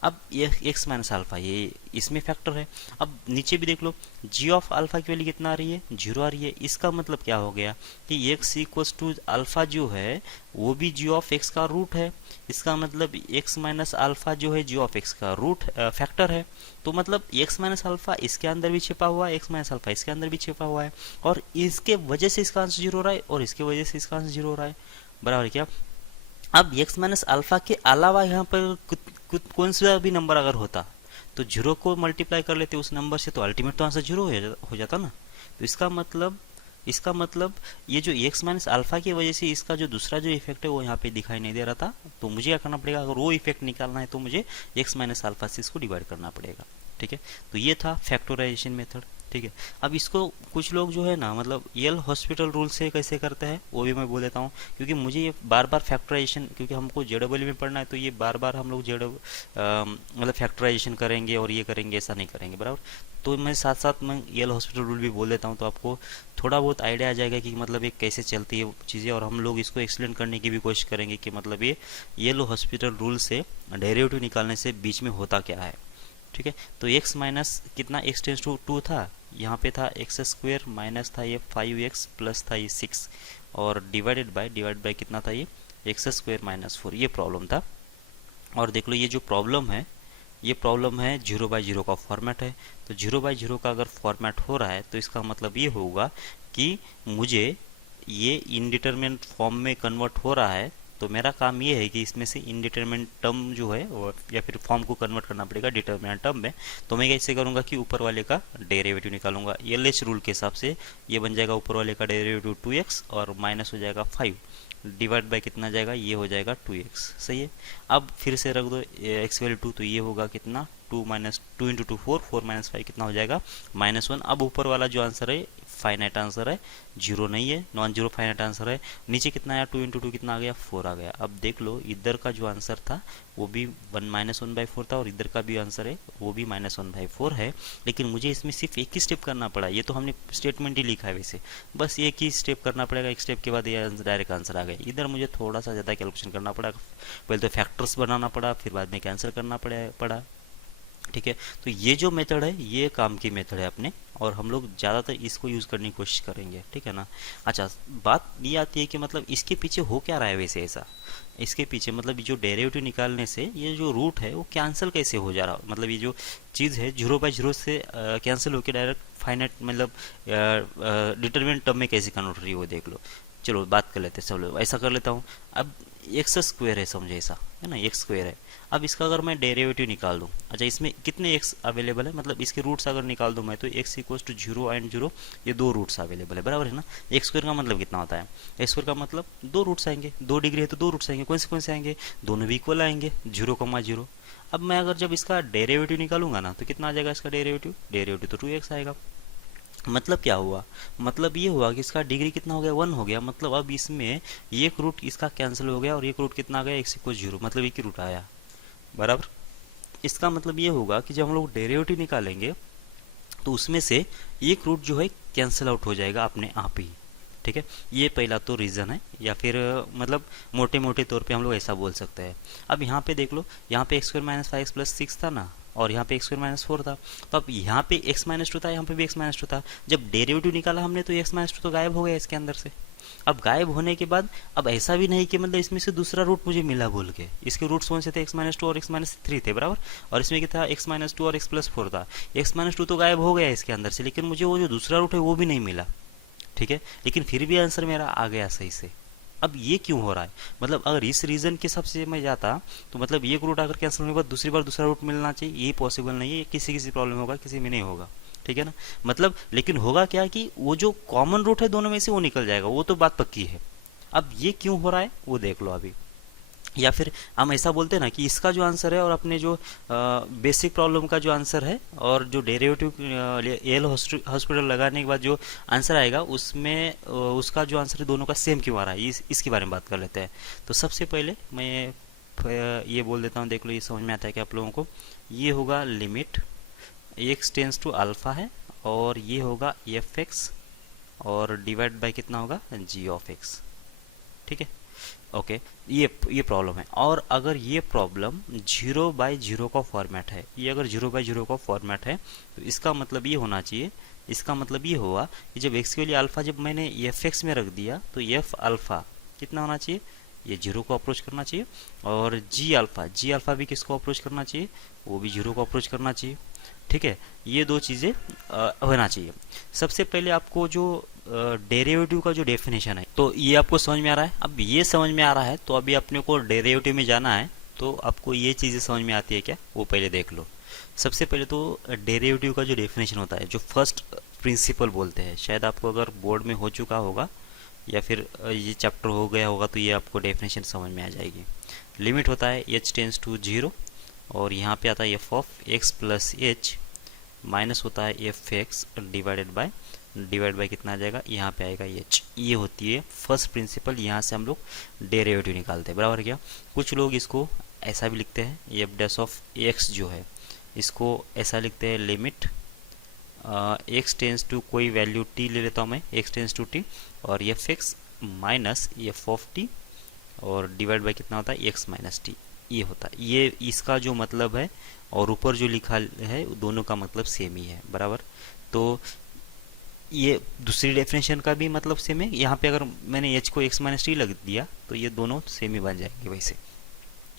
अब ये x माइनस अल्फा ये इसमें फैक्टर है। अब नीचे भी देख लो, g ऑफ अल्फा की वैल्यू कितना आ रही है, 0 आ रही है। इसका मतलब क्या हो गया कि x= अल्फा जो है वो भी g ऑफ x का रूट है। इसका मतलब x माइनस अल्फा जो है g ऑफ x का रूट फैक्टर है। तो मतलब x माइनस अल्फा इसके अंदर भी छिपा हुआ है, x माइनस अल्फा इसके अंदर भी छिपा हुआ है, और इसके वजह से इसका आंसर 0 हो रहा है और इसके वजह से इसका आंसर 0 हो रहा है, बराबर है क्या। अब x माइनस अल्फा के अलावा यहाँ पर कौन सा भी नंबर अगर होता तो 0 को मल्टीप्लाई कर लेते उस नंबर से तो अल्टीमेट तो आंसर 0 हो जाता ना। तो इसका मतलब ये जो x माइनस अल्फा की वजह से इसका जो दूसरा जो इफेक्ट है वो यहाँ पे दिखाई नहीं दे रहा था। तो मुझे क्या करना पड़ेगा, अगर वो इफेक्ट निकालना है तो मुझे x माइनस अल्फा से इसको डिवाइड करना पड़ेगा, ठीक है। तो ये था फैक्टराइजेशन मेथड, ठीक है। अब इसको कुछ लोग जो है ना मतलब यल हॉस्पिटल रूल से कैसे करते हैं वो भी मैं बोल देता हूँ, क्योंकि मुझे ये बार बार फैक्टराइजेशन, क्योंकि हमको जेडब्ल्यू में पढ़ना है तो ये बार बार हम लोग मतलब फैक्टराइजेशन करेंगे और ये करेंगे, ऐसा नहीं करेंगे, बराबर। तो मैं साथ साथ मैं यल हॉस्पिटल रूल भी बोल देता हूँ तो आपको थोड़ा बहुत आइडिया आ जाएगा कि मतलब ये कैसे चलती है चीज़ें, और हम लोग इसको एक्सप्लेन करने की भी कोशिश करेंगे कि मतलब ये यल हॉस्पिटल रूल से डेरिवेटिव निकालने से बीच में होता क्या है, ठीक है। तो x माइनस कितना, x टेंस टू 2 था, यहाँ पे था x² माइनस था ये 5x प्लस था ये 6 और डिवाइड बाय कितना था ये x² माइनस 4, ये प्रॉब्लम था। और देख लो ये जो प्रॉब्लम है ये प्रॉब्लम है 0/0 का फॉर्मेट है। तो 0/0 का अगर फॉर्मेट हो रहा है तो इसका मतलब ये होगा कि मुझे ये इनडिटरमिनेट फॉर्म में कन्वर्ट हो रहा है। तो मेरा काम ये है कि इसमें से इनडिटरमिनेट टर्म जो है या फिर फॉर्म को कन्वर्ट करना पड़ेगा डिटरमिनेंट टर्म में। तो मैं कैसे करूँगा कि ऊपर वाले का डेरिवेटिव निकालूंगा। एलएच रूल के हिसाब से ये बन जाएगा ऊपर वाले का डेरिवेटिव 2x और माइनस हो जाएगा 5 डिवाइड बाय कितना जाएगा, ये हो जाएगा 2x, सही है। अब फिर से रख दो x वैल्यू 2, तो ये होगा कितना 2 माइनस 2 इंटू 2 4 माइनस 5 कितना हो जाएगा -1। अब ऊपर वाला जो आंसर है फाइनाइट आंसर है, 0 नहीं है, नॉन जीरो फाइनाइट आंसर है। नीचे कितना आया 2 इंटू 2 कितना आ गया 4 आ गया। अब देख लो इधर का जो आंसर था वो भी -1/4 था और इधर का भी आंसर है वो भी -1/4 है। लेकिन मुझे इसमें सिर्फ एक ही स्टेप करना पड़ा, ये तो हमने स्टेटमेंट ही लिखा है वैसे, बस एक ही स्टेप करना पड़ेगा। एक स्टेप के बाद ये डायरेक्ट आंसर आ गया। इधर मुझे थोड़ा सा ज़्यादा कैलकुलेशन करना पड़ा, पहले तो फैक्टर्स बनाना पड़ा फिर बाद में कैंसिल करना पड़ा, ठीक है। तो ये जो मेथड है ये काम की मेथड है अपने, और हम लोग ज़्यादातर इसको यूज़ करने की कोशिश करेंगे, ठीक है ना। अच्छा, बात ये आती है कि मतलब इसके पीछे हो क्या रहा है वैसे ऐसा, इसके पीछे मतलब जो डेरिवेटिव निकालने से ये जो रूट है वो कैंसिल कैसे हो जा रहा, मतलब ये जो चीज़ है 0/0 से कैंसिल होकर डायरेक्ट फाइनाइट मतलब डिटरमिनेंट टर्म में कैसे कन्वर्ट हो रही है वो देख लो। चलो बात कर लेते हैं, चलो ऐसा कर लेता हूँ। अब x² है, समझे ऐसा है ना, x² है। अब इसका अगर मैं डेरिवेटिव निकाल दूं, अच्छा इसमें कितने x अवेलेबल है, मतलब इसके रूट्स अगर निकाल दूं मैं तो x= 0 एंड 0, ये 2 रूट्स अवेलेबल है, बराबर है ना। x² का मतलब कितना होता है, x² का मतलब 2 रूट्स आएंगे, 2 डिग्री है तो 2 रूट्स आएंगे, कौन से आएंगे, दोनों भी इक्वल आएंगे 0,0। अब मैं अगर जब इसका डेरिवेटिव निकालूंगा ना तो कितना आ जाएगा इसका डेरिवेटिव तो 2x आएगा। मतलब क्या हुआ, मतलब ये हुआ कि इसका डिग्री कितना हो गया 1 हो गया। मतलब अब इसमें एक रूट इसका कैंसिल हो गया और एक रूट कितना आ गया x=0, मतलब एक ही रूट आया, बराबर। इसका मतलब ये होगा कि जब हम लोग डेरिवेटिव निकालेंगे तो उसमें से एक रूट जो है कैंसिल आउट हो जाएगा अपने आप ही, ठीक है। ये पहला तो रीज़न है, या फिर मतलब मोटे मोटे तौर पे हम लोग ऐसा बोल सकते हैं। अब यहाँ पे देख लो, यहाँ पे x² - 5x + 6 था ना, और यहाँ पे एक्स स्क्वायर माइनस 4 था। तो अब यहाँ पे x माइनस 2 था, यहाँ पे भी x माइनस 2 था। जब डेरिवेटिव निकाला हमने तो x माइनस 2 तो गायब हो गया इसके अंदर से। अब गायब होने के बाद अब ऐसा भी नहीं कि मतलब इसमें से दूसरा रूट मुझे मिला बोल के, इसके रूट्स कौन से थे, x माइनस 2 और x माइनस 3 थे बराबर। और इसमें क्या था, x माइनस 2 और x प्लस 4 था। x माइनस 2 तो गायब हो गया इसके अंदर से, लेकिन मुझे वो जो दूसरा रूट है वो भी नहीं मिला, ठीक है। लेकिन फिर भी आंसर मेरा आ गया सही से। अब ये क्यों हो रहा है, मतलब अगर इस रीजन के हिसाब से मैं जाता तो मतलब ये रूट अगर कैंसिल होने के बाद दूसरी बार दूसरा रूट मिलना चाहिए, ये पॉसिबल नहीं है। किसी किसी प्रॉब्लम होगा, किसी में नहीं होगा, ठीक है ना। मतलब लेकिन होगा क्या कि वो जो कॉमन रूट है दोनों में से वो निकल जाएगा, वो तो बात पक्की है। अब ये क्यों हो रहा है वो देख लो अभी। या फिर हम ऐसा बोलते हैं ना कि इसका जो आंसर है और अपने जो बेसिक प्रॉब्लम का जो आंसर है और जो डेरिवेटिव एल हॉस्पिटल लगाने के बाद जो आंसर आएगा उसमें उसका जो आंसर है दोनों का सेम क्यों आ रहा है, इसके बारे में बात कर लेते हैं। तो सबसे पहले मैं ये बोल देता हूँ, देख लो ये समझ में आता है कि आप लोगों को। ये होगा limit x tends to alpha है, और ये होगा एफ एक्स, और डिवाइड बाय कितना होगा, जी ऑफ एक्स, ठीक है। ओके, ये प्रॉब्लम है। और अगर ये प्रॉब्लम 0/0 का फॉर्मेट है, ये अगर 0/0 का फॉर्मेट है तो इसका मतलब ये होना चाहिए, इसका मतलब ये हुआ कि जब x के लिए अल्फा जब मैंने एफ एक्स में रख दिया तो एफ अल्फा कितना होना चाहिए, ये 0 को अप्रोच करना चाहिए। और जी अल्फा भी किसको अप्रोच करना चाहिए, वो भी 0 को अप्रोच करना चाहिए, ठीक है। ये दो चीज़ें होना चाहिए। सबसे पहले आपको जो डेरिवेटिव का जो डेफिनेशन है तो ये आपको समझ में आ रहा है। अब ये समझ में आ रहा है तो अभी अपने को डेरिवेटिव में जाना है, तो आपको ये चीज़ें समझ में आती है क्या, वो पहले देख लो। सबसे पहले तो डेरिवेटिव का जो डेफिनेशन होता है, जो फर्स्ट प्रिंसिपल बोलते हैं, शायद आपको अगर बोर्ड में हो चुका होगा या फिर ये चैप्टर हो गया होगा तो ये आपको डेफिनेशन समझ में आ जाएगी। लिमिट होता है h टेंस टू 0, और यहाँ पे आता है F of x plus H, minus होता है एफ एक्स डिवाइड बाय कितना आ जाएगा, यहाँ पे आएगा एच। ये होती है फर्स्ट प्रिंसिपल, यहाँ से हम लोग डेरिवेटिव निकालते हैं, बराबर क्या। कुछ लोग इसको ऐसा भी लिखते हैं, एफ डैश ऑफ एक्स जो है इसको ऐसा लिखते हैं, लिमिट एक्स टेंस टू कोई वैल्यू टी ले लेता हूँ मैं, एक्स टेंस टू टी, और F x minus F of T, और डिवाइड बाय कितना होता है, एक्स माइनस टी। ये होता है, ये इसका जो मतलब है और ऊपर जो लिखा है दोनों का मतलब सेम ही है, बराबर। तो ये दूसरी डेफिनेशन का भी मतलब सेम है। यहाँ पे अगर मैंने h को x माइनस टी लग दिया तो ये दोनों सेम ही बन जाएंगे वैसे,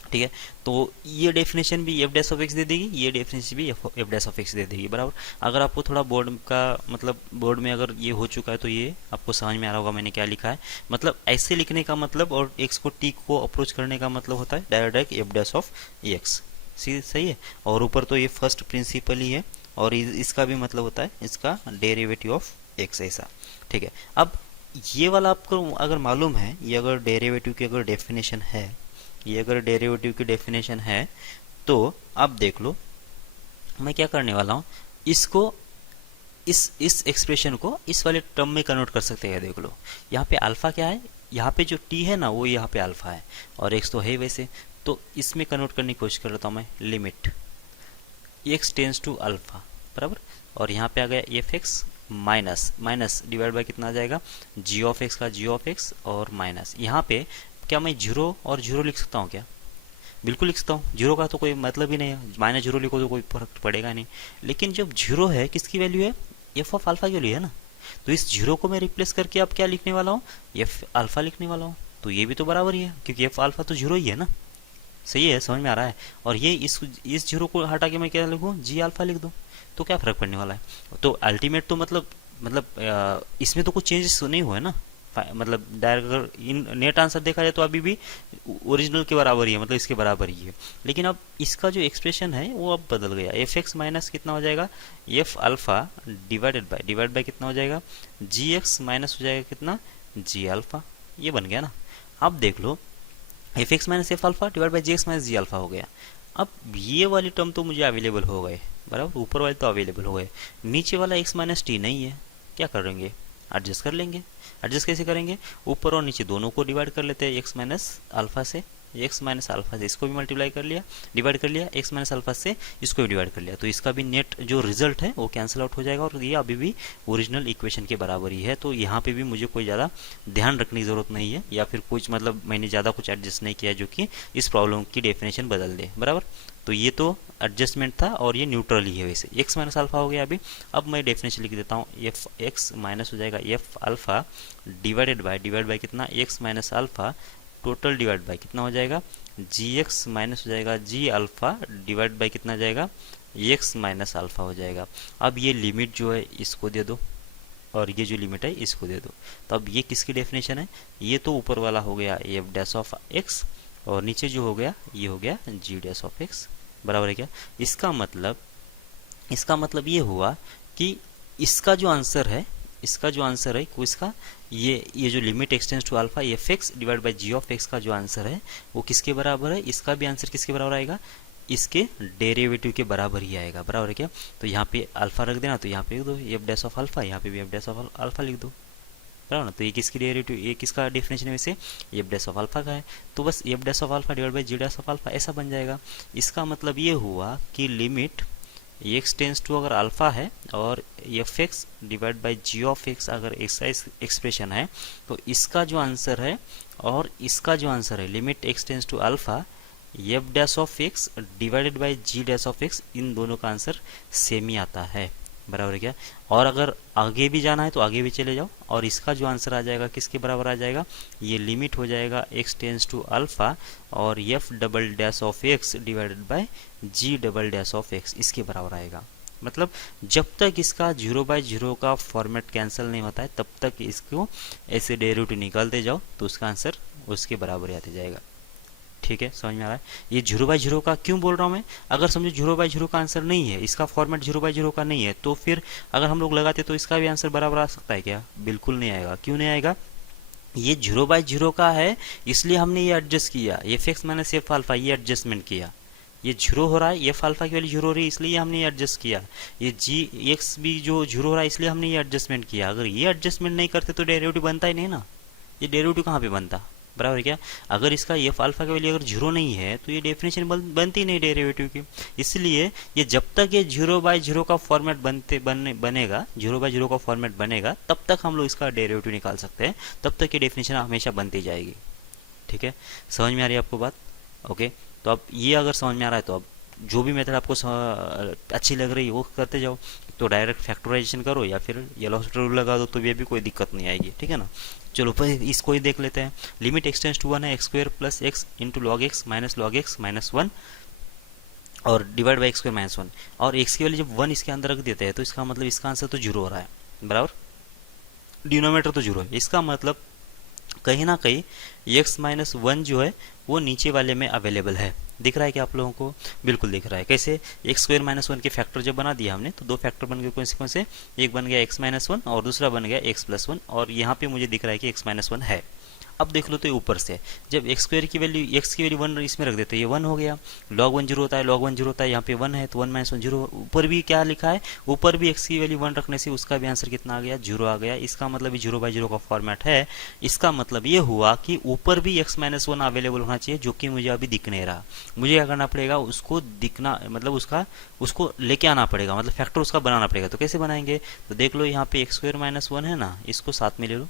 ठीक है। तो ये डेफिनेशन भी एफ डैश ऑफ एक्स दे देगी, ये डेफिनेशन भी एफ डैश ऑफ एक्स दे देगी, बराबर। अगर आपको थोड़ा बोर्ड का मतलब बोर्ड में अगर ये हो चुका है तो ये आपको समझ में आ रहा होगा मैंने क्या लिखा है। मतलब ऐसे लिखने का मतलब और एक्स को टी को अप्रोच करने का मतलब होता है direct F dash of x, सही है। और ऊपर तो ये फर्स्ट प्रिंसिपल ही है, और इसका भी मतलब होता है इसका डेरिवेटिव ऑफ एक्स, ऐसा, ठीक है। अब ये वाला आपको अगर मालूम है, ये अगर डेरिवेटिव की अगर डेफिनेशन है, ये अगर डेरिवेटिव की डेफिनेशन है तो अब देख लो मैं क्या करने वाला हूँ, इसको इस एक्सप्रेशन को इस वाले टर्म में कन्वर्ट कर सकते हैं। देख लो यहाँ पे अल्फा क्या है, यहाँ पे जो टी है ना वो यहाँ पे अल्फा है, और एक्स तो है वैसे, तो इसमें कन्वर्ट करने की कोशिश कर लेता हूँ मैं, limit x tends to alpha, बराबर। और यहाँ पे आ गया F x minus divide by कितना आ जाएगा, जी ऑफ एक्स का जी ऑफ एक्स, और माइनस यहाँ पे क्या मैं 0 और 0 लिख सकता हूँ क्या, बिल्कुल लिख सकता हूँ। 0 का तो कोई मतलब ही नहीं है, माइनस 0 लिखो तो कोई फर्क पड़ेगा नहीं। लेकिन जब 0 है किसकी वैल्यू है, एफ ऑफ अल्फा के लिए है ना, तो इस 0 को मैं रिप्लेस करके अब क्या लिखने वाला हूँ, एफ अल्फा लिखने वाला हूँ। तो ये भी तो बराबर ही है क्योंकि एफ अल्फा तो 0 ही है ना, सही है, समझ में आ रहा है। और ये इस 0 को हटा के मैं क्या लिखूँ, जी अल्फा लिख दूँ, तो क्या फ़र्क पड़ने वाला है। तो अल्टीमेट तो मतलब इसमें तो कुछ चेंजेस नहीं हुए ना, मतलब डायरेक्ट अगर इन नेट आंसर देखा जाए तो अभी भी ओरिजिनल के बराबर ही है, मतलब इसके बराबर ही है। लेकिन अब इसका जो एक्सप्रेशन है वो अब बदल गया, एफ एक्स माइनस कितना हो जाएगा, एफ अल्फा डिवाइड बाय कितना हो जाएगा, जी एक्स माइनस हो जाएगा कितना, जी अल्फा। ये बन गया ना। अब देख लो f x minus f alpha divide by g x minus g alpha हो गया। अब ये वाली टर्म तो मुझे अवेलेबल हो गए, बराबर, ऊपर वाले तो अवेलेबल हो गए, नीचे वाला एक्स माइनस टी नहीं है, क्या करेंगे, एडजस्ट कर लेंगे। एडजस्ट कैसे करेंगे, ऊपर और नीचे दोनों को डिवाइड कर लेते हैं एक्स माइनस अल्फा से, एक्स माइनस अल्फा से इसको भी मल्टीप्लाई कर लिया, डिवाइड कर लिया, एक्स माइनस अल्फा से इसको भी डिवाइड कर लिया, तो इसका भी नेट जो रिजल्ट है वो कैंसिल आउट हो जाएगा, और ये अभी भी ओरिजिनल इक्वेशन के बराबर ही है। तो यहाँ पे भी मुझे कोई ज़्यादा ध्यान रखने की ज़रूरत नहीं है, या फिर कुछ मतलब मैंने ज़्यादा कुछ एडजस्ट नहीं किया जो कि इस प्रॉब्लम की डेफिनेशन बदल दे, बराबर। तो ये तो एडजस्टमेंट था और ये न्यूट्रल ही है वैसे। एक्स माइनस अल्फा हो गया अभी। अब मैं डेफिनेशन लिख देता हूँ, एफ एक्स माइनस हो जाएगा एफ अल्फा डिवाइड बाय कितना, x minus alpha total divide by कितना हो जाएगा, जी एक्स माइनस हो जाएगा जी अल्फा डिवाइड बाय कितना जाएगा, एक्स माइनस अल्फा हो जाएगा। अब ये लिमिट जो है इसको दे दो और ये जो लिमिट है इसको दे दो। तो अब ये किसकी डेफिनेशन है, ये तो ऊपर वाला हो गया एफ डैश ऑफ एक्स और नीचे जो हो गया ये हो गया जी डैश ऑफ एक्स, बराबर है क्या। इसका मतलब ये हुआ कि इसका जो आंसर है को इसका ये जो limit x tends to alpha F X divide by G of X का जो आंसर है वो किसके बराबर है, इसका भी आंसर किसके बराबर आएगा, इसके डेरिवेटिव के बराबर ही आएगा, बराबर है क्या। तो यहाँ पे अल्फा रख देना, तो यहाँ पे लिख दो एफ डैश ऑफ अल्फा, यहाँ पे भी एफ डैश ऑफ अल्फा लिख दो, बराबर ना। तो ये किसकी डेरिवेटिव, ये किसका डेफिनेशन है वैसे, एफ डैश ऑफ अल्फा का है। तो बस F dash of alpha divide by ji dash of alpha ऐसा बन जाएगा। इसका मतलब ये हुआ कि लिमिट एक्स टेंस टू अगर अल्फा है और F X divide by G of X अगर ऐसा एक्सप्रेशन है तो इसका जो आंसर है और इसका जो आंसर है limit x tends to alpha f dash of x divided by ji dash of x, इन दोनों का आंसर सेम ही आता है, बराबर है क्या। और अगर आगे भी जाना है तो आगे भी चले जाओ और इसका जो आंसर आ जाएगा किसके बराबर आ जाएगा, ये लिमिट हो जाएगा एक्स टेंस टू अल्फा और F double dash of x divided by G double dash of X, इसके बराबर आएगा। मतलब जब तक इसका 0/0 का फॉर्मेट कैंसिल नहीं होता है तब तक इसको ऐसे डेरिवेटिव निकालते जाओ तो उसका आंसर उसके बराबर आते जाएगा। ठीक है, समझ में आ रहा है। ये 0/0 का क्यों बोल रहा हूँ मैं, अगर समझो 0/0 का आंसर नहीं है, इसका फॉर्मेट 0/0 का नहीं है, तो फिर अगर हम लोग लगाते तो इसका भी आंसर बराबर आ सकता है क्या, बिल्कुल नहीं आएगा। क्यों नहीं आएगा, ये 0/0 का है इसलिए हमने ये एडजस्ट किया, F x minus f alpha ये एडजस्टमेंट किया। ये 0 हो रहा है, एफ अल्फा की वैल्यू 0 हो रही है इसलिए हमने ये एडजस्ट किया। ये जी एक्स भी जो 0 हो रहा है इसलिए हमने ये एडजस्टमेंट किया। अगर ये एडजस्टमेंट नहीं करते तो डेरिवेटिव बनता ही नहीं ना, ये डेरिवेटिव कहाँ पे बनता, बराबर है क्या। अगर इसका एफ अल्फा की वैल्यू अगर 0 नहीं है तो ये डेफिनेशन बनती नहीं डेरिवेटिव की। इसलिए ये जब तक ये 0/0 का फॉर्मेट बनेगा 0/0 का फॉर्मेट बनेगा तब तक हम लोग इसका डेरिवेटिव निकाल सकते हैं, तब तक ये डेफिनेशन हमेशा बनती जाएगी। ठीक है, समझ में आ रही है आपको बात। ओके, तो अब ये अगर समझ में आ रहा है तो अब जो भी मेथड आपको अच्छी लग रही है वो करते जाओ। तो डायरेक्ट फैक्टराइजेशन करो या फिर एल'होस्पिटल रूल लगा दो तो ये भी कोई दिक्कत नहीं आएगी। ठीक है ना, चलो फिर इसको ही देख लेते हैं। लिमिट एक्स टेंस टू 1 है, x square plus x into log x minus 1 और divide by x square minus 1, और एक्स की वैल्यू जब 1 इसके अंदर रख देते हैं तो इसका मतलब इसका आंसर तो 0 हो रहा है, बराबर, डिनोमिनेटर तो 0 है। इसका मतलब कहीं ना कहीं एक्स माइनस 1 जो है वो नीचे वाले में अवेलेबल है। दिख रहा है कि आप लोगों को, बिल्कुल दिख रहा है। कैसे, एक्स स्क्वायर माइनस 1 के फैक्टर जब बना दिया हमने तो दो फैक्टर बन गए, कौन से, एक बन गया एक्स माइनस 1 और दूसरा बन गया एक्स प्लस 1, और यहाँ पे मुझे दिख रहा है कि एक्स माइनस 1 है। अब देख लो तो ये ऊपर से जब एक्स स्क्वायर की वैल्यू एक्स की वैल्यू 1 इसमें रख देते, ये 1 हो गया, log 1 0 होता है, log 1 0 होता है, यहाँ पे 1 है तो 1 माइनस 1 0। ऊपर भी क्या लिखा है, ऊपर भी एक्स की वैल्यू 1 रखने से उसका भी आंसर कितना आ गया, 0 आ गया। इसका मतलब 0/0 का फॉर्मेट है। इसका मतलब ये हुआ कि ऊपर भी एक्स माइनस 1 अवेलेबल होना चाहिए, जो कि मुझे अभी दिख नहीं रहा। मुझे क्या करना पड़ेगा, उसको दिखना मतलब उसको लेके आना पड़ेगा, मतलब फैक्टर उसका बनाना पड़ेगा। तो कैसे बनाएंगे, तो देख लो यहाँ पे एक्स स्क्वायर माइनस 1 है ना, इसको साथ में ले लो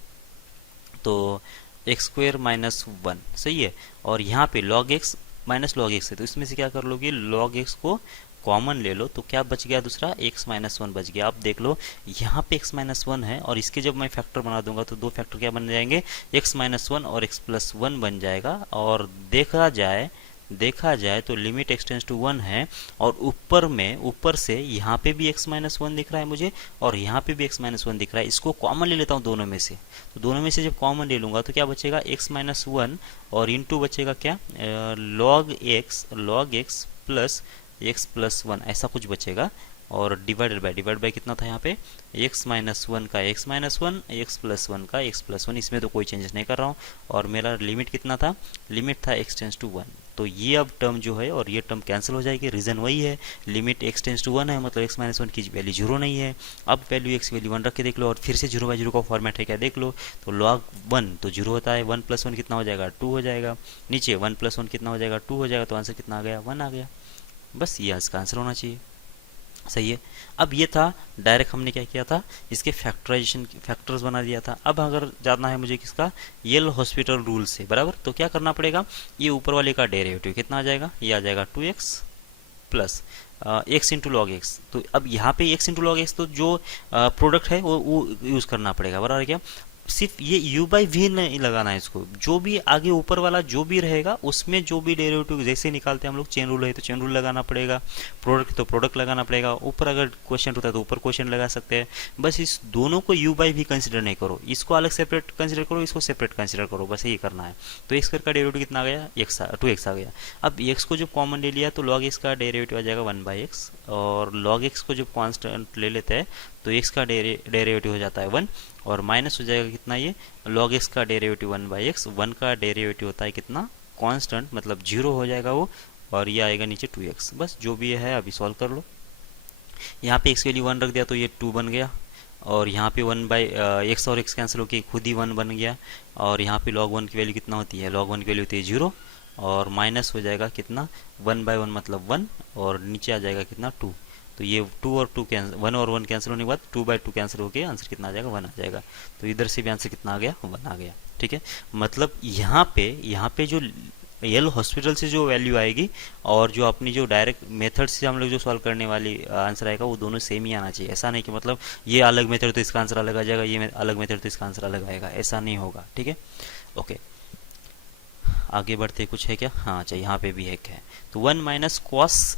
तो एक्स स्क्वायर माइनस 1 सही है, और यहाँ पे log x minus log x है तो इसमें से क्या कर लोगे, log x को कॉमन ले लो तो क्या बच गया, दूसरा x माइनस 1 बच गया। आप देख लो यहाँ पे x माइनस 1 है और इसके जब मैं फैक्टर बना दूंगा तो दो फैक्टर क्या बन जाएंगे, x माइनस 1 और x प्लस 1 बन जाएगा। और देखा जाए तो लिमिट एक्स टेंस टू 1 है और ऊपर से यहाँ पे भी x माइनस 1 दिख रहा है मुझे और यहाँ पे भी x माइनस 1 दिख रहा है। इसको कॉमन ले लेता हूँ दोनों में से, तो दोनों में से जब कॉमन ले लूंगा तो क्या बचेगा, x माइनस 1 और इंटू बचेगा क्या, log x plus x plus 1 ऐसा कुछ बचेगा, और डिवाइड बाय कितना था यहाँ पे, x माइनस 1 का x माइनस 1, x प्लस 1 का x प्लस 1। इसमें तो कोई चेंजेस नहीं कर रहा हूँ। और मेरा लिमिट कितना था, लिमिट था x टेंस टू 1। तो ये अब टर्म जो है और ये टर्म कैंसिल हो जाएगी। रीजन वही है, लिमिट x टेंस टू 1 है, मतलब x माइनस 1 की वैल्यू 0 नहीं है। अब वैल्यू x की वैल्यू 1 रख के देख लो और फिर से 0/0 का फॉर्मेट है क्या देख लो, तो log 1 तो 0 होता है, 1 प्लस 1 कितना हो जाएगा, 2 हो जाएगा। नीचे 1 प्लस 1 कितना हो जाएगा, 2 हो जाएगा। तो आंसर कितना आ गया, 1 आ गया। बस ये इसका आंसर होना चाहिए, सही है। अब ये था डायरेक्ट हमने क्या किया था, इसके फैक्टराइजेशन फैक्टर्स बना दिया था। अब अगर जानना है मुझे किसका, एल'होस्पिटल रूल से, बराबर, तो क्या करना पड़ेगा, ये ऊपर वाले का डेरिवेटिव कितना आ जाएगा, ये आ जाएगा 2x plus x into log x. तो अब यहाँ पे एक्स इंटू लॉग एक्स तो जो प्रोडक्ट है वो यूज़ करना पड़ेगा, बराबर क्या। सिर्फ ये u बाई वी नहीं लगाना है इसको, जो भी आगे ऊपर वाला जो भी रहेगा उसमें जो भी डेरिवेटिव जैसे निकालते हैं हम लोग, चेन रूल है तो चेन रूल लगाना पड़ेगा, प्रोडक्ट तो प्रोडक्ट लगाना पड़ेगा, ऊपर अगर क्वेश्चन होता है तो ऊपर क्वेश्चन लगा सकते हैं। बस इस दोनों को u बाई वी कंसिडर नहीं करो, इसको अलग सेपरेट कंसिडर करो, इसको सेपरेट कंसिडर करो, बस यही करना है। तो एक्स का डेरिवेटिव कितना आ गया, एक्स 2x आ गया। अब एक्स को जब कॉमन ले लिया तो लॉग एक्स का डेरिवेटिव आ जाएगा 1/x, और लॉग एक्स को जब कांस्टेंट ले लेते हैं तो एक्स का डेरिवेटिव हो जाता है 1, और माइनस हो जाएगा कितना, ये log x का डेरिवेटिव 1/x, 1 का डेरिवेटिव होता है कितना, कांस्टेंट, मतलब 0 हो जाएगा वो, और ये आएगा नीचे 2x। बस जो भी है अभी सॉल्व कर लो। यहाँ पे x की वैल्यू 1 रख दिया तो ये 2 बन गया, और यहाँ पे 1/x और x कैंसिल होकर खुद ही 1 बन गया, और यहाँ पे log 1 की वैल्यू कितना होती है, log 1 की वैल्यू होती है 0, और माइनस हो जाएगा कितना 1/1 मतलब 1, और नीचे आ जाएगा कितना 2। तो ये 2 और 2 कैंसिल, 1 और 1 कैंसिल होने के बाद 2/2 कैंसिल होकर आंसर कितना आ जाएगा, 1 आ जाएगा। तो इधर से भी आंसर कितना आ गया, 1 आ गया। ठीक है, मतलब यहाँ पे जो एल हॉस्पिटल से जो वैल्यू आएगी और जो अपनी जो डायरेक्ट मेथड से हम लोग जो सॉल्व करने वाली आंसर आएगा वो दोनों सेम ही आना चाहिए। ऐसा नहीं कि मतलब ये अलग मेथड तो इसका आंसर अलग आ जाएगा, ये अलग मेथड तो इसका आंसर अलग आएगा, ऐसा नहीं होगा। ठीक है, ओके, आगे बढ़ते कुछ है क्या, हाँ अच्छा यहाँ पे भी एक है। तो 1 minus cos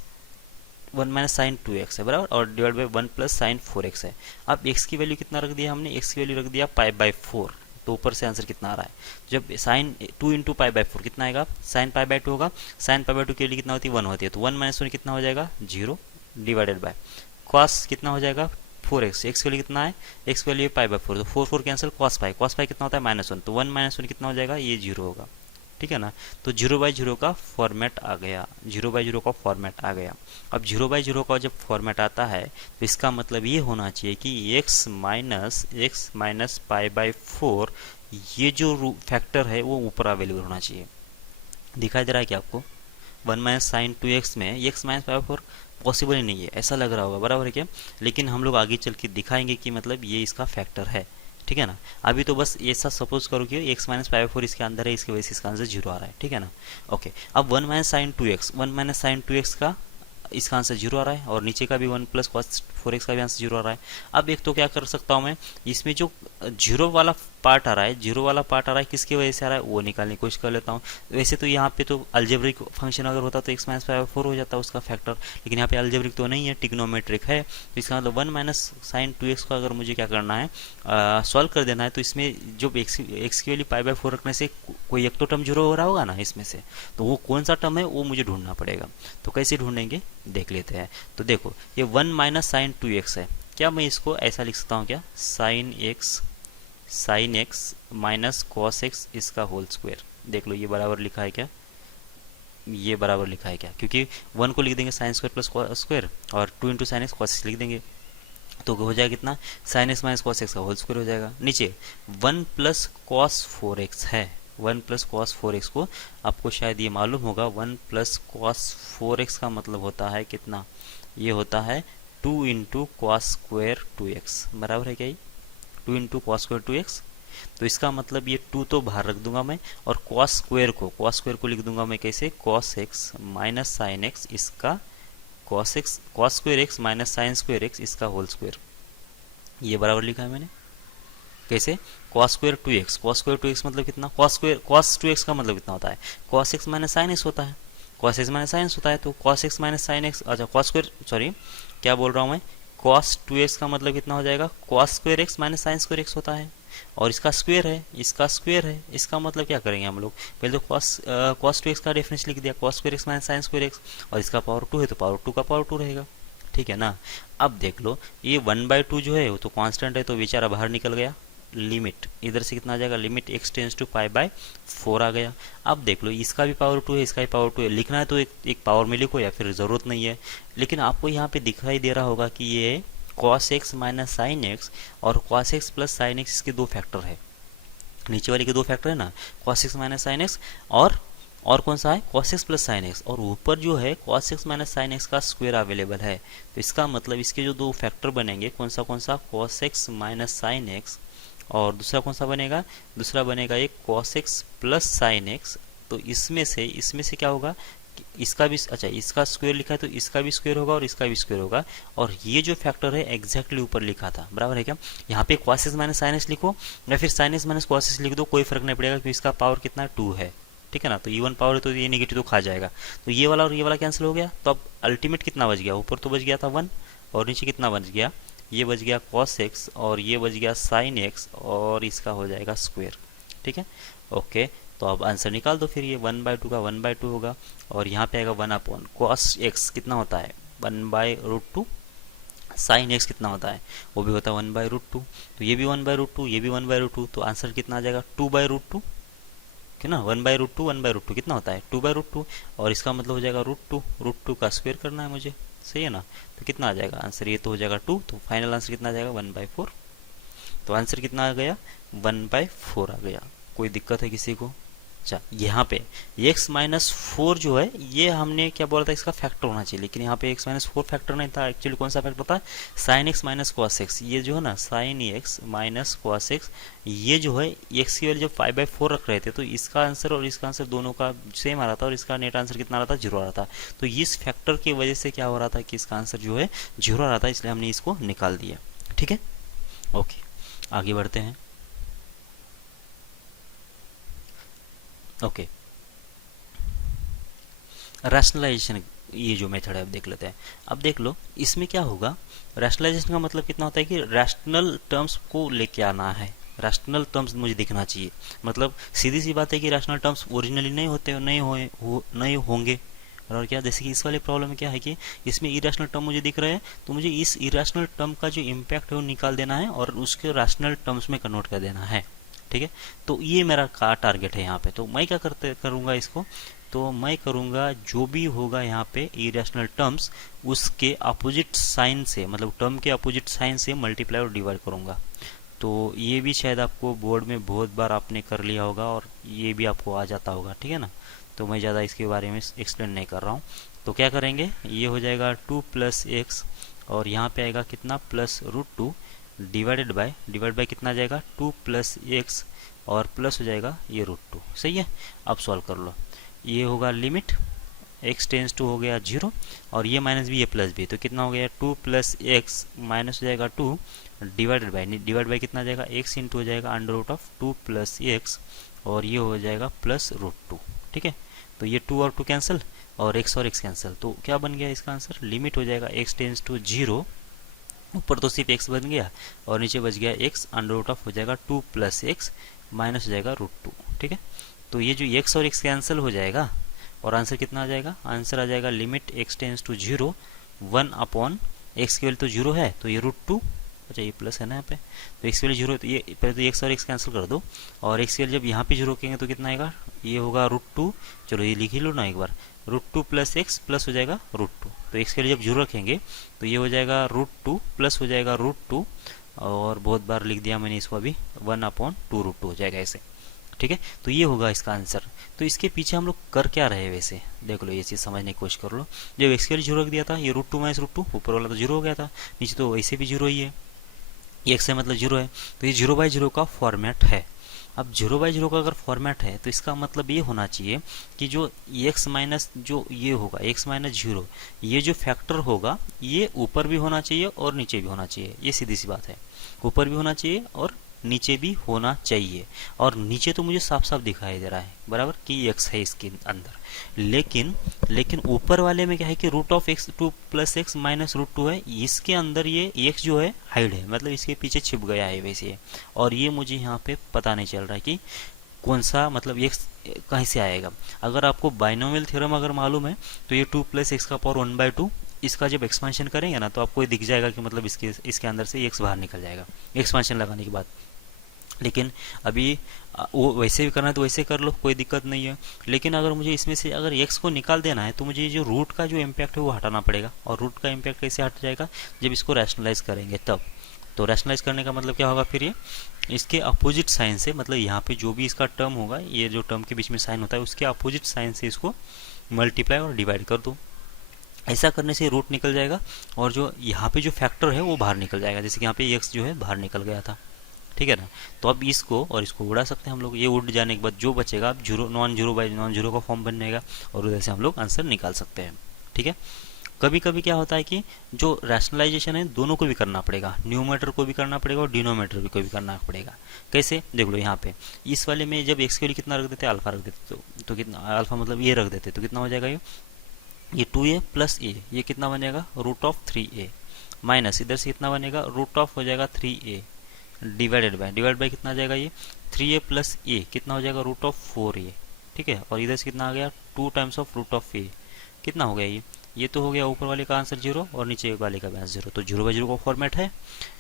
1 minus sign 2x है, बराबर, और divide by 1 plus sign 4x है। अब x की वैल्यू कितना रख दिया हमने, x की वैल्यू रख दिया π/4, तो ऊपर से आंसर कितना आ रहा है, जब साइन 2 इंटू π/4 कितना आएगा, साइन π/2 होगा, साइन π/2 की वैल्यू कितना होती है, 1 होती है, तो 1 माइनस 1 कितना हो जाएगा 0, डिवाइडेड बाय कॉस कितना हो जाएगा 4x, x की वैल्यू कितना है, x की वैल्यू π/4, तो 4 कैंसिल, cos π कितना होता है -1, तो 1 माइनस 1 कितना हो जाएगा, ये 0 होगा। ठीक है ना, तो 0/0 का फॉर्मेट आ गया, 0/0 का फॉर्मेट आ गया। अब 0/0 का जब फॉर्मेट आता है तो इसका मतलब ये होना चाहिए कि x माइनस π/4 ये जो फैक्टर है वो ऊपर अवेलेबल होना चाहिए। दिखाई दे रहा है क्या आपको, 1 माइनस साइन 2x में x माइनस π/4 पॉसिबल ही नहीं है, ऐसा लग रहा होगा, बराबर है क्या, लेकिन हम लोग आगे चल के दिखाएंगे कि मतलब ये इसका फैक्टर है। ठीक है ना, अभी तो बस ऐसा सपोज करो कि x माइनस π/4 इसके अंदर है, इसकी वजह से इसका आंसर 0 आ रहा है। ठीक है ना, ओके। अब 1 माइनस साइन 2x का इसका आंसर 0 आ रहा है, और नीचे का भी 1 प्लस कॉस 4x का भी आंसर 0 आ रहा है। अब एक तो क्या कर सकता हूँ मैं, इसमें जो 0 वाला पार्ट आ रहा है, 0 वाला पार्ट आ रहा है किसकी वजह से आ रहा है वो निकालने की कोशिश कर लेता हूँ। वैसे तो यहाँ पे तो अल्जेब्रिक फंक्शन अगर होता तो x माइनस π/4 हो जाता उसका फैक्टर, लेकिन यहाँ पे अल्जेब्रिक तो नहीं है, टिग्नोमेट्रिक है, तो इसका मतलब 1 माइनस साइन 2x को अगर मुझे क्या करना है, सॉल्व कर देना है, तो इसमें जो x की वैल्यू π/4 रखने से कोई एक तो टर्म 0 हो रहा होगा ना इसमें से, तो वो कौन सा टर्म है वो मुझे ढूंढना पड़ेगा। तो कैसे ढूंढेंगे देख लेते हैं। तो देखो ये 1 माइनस साइन 2x है, क्या मैं इसको ऐसा लिख सकता हूँ क्या, sine x minus cos x इसका होल स्क्वायर। देख लो ये बराबर लिखा है क्या, ये बराबर लिखा है क्या, क्योंकि 1 को लिख देंगे sine square plus cos square, और 2 into sine x cos x लिख देंगे, तो हो जाएगा कितना, sine x minus cos x का होल स्क्वायर हो जाएगा। नीचे 1 प्लस कॉस 4x है, 1 प्लस कॉस 4x को आपको शायद ये मालूम होगा, 1 प्लस कॉस 4x का मतलब होता है कितना, ये होता है 2 इंटू कॉस स्क्वायर 2x, बराबर है क्या, ये 2 इंटू कॉस स्क्वायर 2x। तो इसका मतलब ये 2 तो बाहर रख दूंगा मैं, और कॉस स्क्वायर को लिख दूंगा मैं कैसे, cos x minus sine x इसका cos square x minus sine square x इसका होल स्क्वायर, ये बराबर लिखा है मैंने कैसे, कॉस स्क्वायर 2x मतलब कितना, कॉस 2x का मतलब कितना होता है, cos x minus sine x होता है, cos x minus sine x होता है, तो cos x minus sine x, अच्छा कॉस स्क्वायर, सॉरी क्या बोल रहा हूँ मैं, कॉस 2x का मतलब कितना हो जाएगा, cos square x minus sine square x होता है, और इसका स्क्वायर है, इसका मतलब क्या करेंगे हम लोग, पहले तो कॉस 2x का डिफरेंस लिख दिया, cos square x minus sine square x, और इसका पावर 2 है तो पावर 2 का पावर 2 रहेगा। ठीक है ना, अब देख लो ये 1/2 जो है वो तो कांस्टेंट है, तो बेचारा बाहर निकल गया, लिमिट इधर से कितना आ जाएगा, लिमिट x टेंस टू π/4 आ गया। अब देख लो इसका भी पावर 2 है, इसका भी पावर 2 है, लिखना है तो एक पावर में लिखो या फिर ज़रूरत नहीं है, लेकिन आपको यहाँ पे दिखाई दे रहा होगा कि ये cos x minus sine x और cos x plus sine x इसके 2 फैक्टर है, नीचे वाले के 2 फैक्टर है ना, cos x minus sine x और कौन सा है cos x plus sine x, और ऊपर जो है cos x minus sine x का स्क्वायर अवेलेबल है। तो इसका मतलब इसके जो 2 फैक्टर बनेंगे कौन सा cos x minus sine x, और दूसरा कौन सा बनेगा, दूसरा बनेगा एक cos x plus sine x. तो इसमें से क्या होगा, इसका भी, अच्छा इसका स्क्वायर लिखा है तो इसका भी स्क्वायर होगा और इसका भी स्क्वायर होगा, और ये जो फैक्टर है एग्जैक्टली ऊपर लिखा था, बराबर है क्या। यहाँ पे cos x minus sine x लिखो या फिर sine x minus cos x लिख दो, कोई फर्क नहीं पड़ेगा क्योंकि इसका पावर कितना 2 है, ठीक है ना। तो इवन पावर है तो ये नेगेटिव तो खा जाएगा, तो ये वाला और ये वाला कैंसिल हो गया। तो अब अल्टीमेट कितना बच गया, ऊपर तो बच गया था 1 और नीचे कितना बच गया, ये बच गया cos x और ये बच गया sin x और इसका हो जाएगा स्क्वायर, ठीक है। ओके, तो अब आंसर निकाल दो फिर, ये 1/2 का 1/2 होगा और यहाँ पे आएगा 1 अपॉन cos x कितना होता है 1/√2, साइन एक्स कितना होता है वो भी होता है 1/√2, तो ये भी 1/√2 ये भी 1/√2, तो आंसर कितना आ जाएगा 2/√2, क्यों ना 1/√2 1/√2 कितना होता है 2/√2, और इसका मतलब हो जाएगा √2 का स्क्वायर करना है मुझे, सही है ना। तो कितना आ जाएगा आंसर, ये तो हो जाएगा 2, तो फाइनल आंसर कितना आ जाएगा 1/4। तो आंसर कितना आ गया 1/4 आ गया। कोई दिक्कत है किसी को। अच्छा, यहाँ पे x माइनस 4 जो है ये हमने क्या बोला था, इसका फैक्टर होना चाहिए, लेकिन यहाँ पे x माइनस 4 फैक्टर नहीं था, एक्चुअली कौन सा फैक्टर था sine x minus cos X, ये जो है ना sine x minus cos X, ये जो है x की वैल्यू जब 5/4 रख रहे थे तो इसका आंसर और इसका आंसर दोनों का सेम आ रहा था और इसका नेट आंसर कितना आ रहा था 0 आ रहा था। तो इस फैक्टर की वजह से क्या हो रहा था कि इसका आंसर जो है 0 आ रहा था, इसलिए हमने इसको निकाल दिया, ठीक है। ओके, आगे बढ़ते हैं। ओके, रैशनलाइजेशन, ये जो मेथड है अब देख लेते हैं। अब देख लो इसमें क्या होगा, रैशनलाइजेशन का मतलब कितना होता है कि रैशनल टर्म्स को लेके आना है, रैशनल टर्म्स मुझे दिखना चाहिए। मतलब सीधी सी बात है कि रैशनल टर्म्स ओरिजिनली नहीं होते, नहीं होंगे, और क्या जैसे कि इस वाले प्रॉब्लम में क्या है कि इसमें इरेशनल टर्म मुझे दिख रहे हैं, तो मुझे इस इरेशनल टर्म का जो इम्पैक्ट है वो निकाल देना है और उसके रैशनल टर्म्स में कन्वर्ट कर देना है, ठीक है। तो ये मेरा का टारगेट है यहाँ पे। तो मैं क्या करूँगा इसको, तो मैं करूँगा जो भी होगा यहाँ पे इरेशनल टर्म्स उसके अपोजिट साइन से, मतलब टर्म के अपोजिट साइन से मल्टीप्लाई और डिवाइड करूँगा। तो ये भी शायद आपको बोर्ड में बहुत बार आपने कर लिया होगा और ये भी आपको आ जाता होगा, ठीक है ना। तो मैं ज़्यादा इसके बारे में एक्सप्लेन नहीं कर रहा हूँ। तो क्या करेंगे, ये हो जाएगा 2 + x और यहाँ पे आएगा कितना +√2 डिवाइड बाय कितना आ जाएगा 2 + x और प्लस हो जाएगा ये √2, सही है। अब सॉल्व कर लो, ये होगा लिमिट x टेंस टू हो गया 0 और ये माइनस भी ये प्लस भी, तो कितना हो गया 2 + x माइनस हो जाएगा 2 डिवाइड बाय कितना आ जाएगा x इंटू हो जाएगा √2 + x और ये हो जाएगा +√2, ठीक है। तो ये 2 और 2 कैंसिल और x कैंसिल, तो क्या बन गया इसका आंसर, लिमिट हो जाएगा x टेंस टू 0, ऊपर तो सिर्फ x बन गया और नीचे बच गया x √2 हो जाएगा 2 + x माइनस हो जाएगा √2, ठीक है। तो ये जो x और x कैंसिल हो जाएगा और आंसर कितना आ जाएगा, आंसर आ जाएगा limit x tends to 0 1 upon x की वैल्यू तो 0 है तो ये √2, अच्छा ये प्लस है ना यहाँ पे, तो x की वैल्यू 0 तो ये पहले तो x और x कैंसिल कर दो और x की वैल्यू जब यहाँ पे 0 रखेंगे तो कितना आएगा, ये होगा √2, चलो ये लिख ही लो ना एक बार, √2 + x प्लस हो जाएगा √2, तो x के लिए जब 0 रखेंगे तो ये हो जाएगा √2 प्लस हो जाएगा √2 और बहुत बार लिख दिया मैंने इसको अभी 1/2 √2 हो जाएगा ऐसे, ठीक है। तो ये होगा इसका आंसर। तो इसके पीछे हम लोग कर क्या रहे हैं वैसे देख लो, ये चीज़ समझने की कोशिश कर लो। जब x के लिए 0 रख दिया था ये √2 - √2, ऊपर वाला तो 0 हो गया था, नीचे तो वैसे भी 0 ही है, ये x है मतलब 0 है, तो ये 0/0 का फॉर्मेट है। अब 0/0 का अगर फॉर्मेट है तो इसका मतलब ये होना चाहिए कि जो x माइनस जो ये होगा x माइनस 0, ये जो फैक्टर होगा ये ऊपर भी होना चाहिए और नीचे भी होना चाहिए, ये सीधी सी बात है, ऊपर भी होना चाहिए और नीचे भी होना चाहिए। और नीचे तो मुझे साफ साफ दिखाई दे रहा है बराबर कि x है इसके अंदर, लेकिन ऊपर वाले में क्या है कि √x 2 + x माइनस √2 है, इसके अंदर ये x जो है हाइड है, मतलब इसके पीछे छिप गया है वैसे, और ये मुझे यहाँ पे पता नहीं चल रहा है कि कौन सा, मतलब x कहीं से आएगा। अगर आपको बाइनोमियल थ्योरम अगर मालूम है तो ये 2 + x का पावर 1/2 इसका जब एक्सपेंशन करेंगे ना तो आपको दिख जाएगा कि मतलब इसके अंदर से x बाहर निकल जाएगा एक्सपेंशन लगाने के बाद। लेकिन अभी वो वैसे भी करना है तो वैसे कर लो, कोई दिक्कत नहीं है। लेकिन अगर मुझे इसमें से अगर x को निकाल देना है तो मुझे जो रूट का जो इम्पैक्ट है वो हटाना पड़ेगा, और रूट का इम्पैक्ट कैसे हट जाएगा, जब इसको रैशनलाइज करेंगे तब। तो रैशनलाइज करने का मतलब क्या होगा, फिर ये इसके अपोजिट साइन से, मतलब यहाँ पे जो भी इसका टर्म होगा, ये जो टर्म के बीच में साइन होता है उसके अपोजिट साइन से इसको मल्टीप्लाई और डिवाइड कर दो। ऐसा करने से रूट निकल जाएगा और जो यहाँ पे जो फैक्टर है वो बाहर निकल जाएगा, जैसे कि यहाँ पे x जो है बाहर निकल गया था, ठीक है ना। तो अब इसको और इसको उड़ा सकते हैं हम लोग, ये उड़ जाने के बाद जो बचेगा अब zero non zero by non zero का फॉर्म बन जाएगा और उधर से हम लोग आंसर निकाल सकते हैं। ठीक है। कभी कभी क्या होता है कि जो रैशनलाइजेशन है दोनों को भी करना पड़ेगा, न्यूमरेटर को भी करना पड़ेगा और डिनोमिनेटर को भी करना पड़ेगा। कैसे देख लो, यहाँ पे इस वाले में जब एक्स के लिए कितना रख देते, अल्फा रख देते, तो कितना अल्फा मतलब ये रख देते, तो कितना हो जाएगा ये 2a प्लस ए, ये कितना बनेगा रूट ऑफ 3a, माइनस इधर से कितना बनेगा रूट ऑफ हो जाएगा 3a, डिवाइड बाय कितना आ जाएगा ये 3a प्लस ए, कितना हो जाएगा रूट ऑफ 4a। ठीक है। और इधर से कितना आ गया 2 टाइम्स ऑफ रूट ऑफ ए, कितना हो गया ये तो हो गया ऊपर वाले का आंसर जीरो और नीचे वाले का भी आंसर जीरो। तो जीरो बाई जीरो का फॉर्मेट है।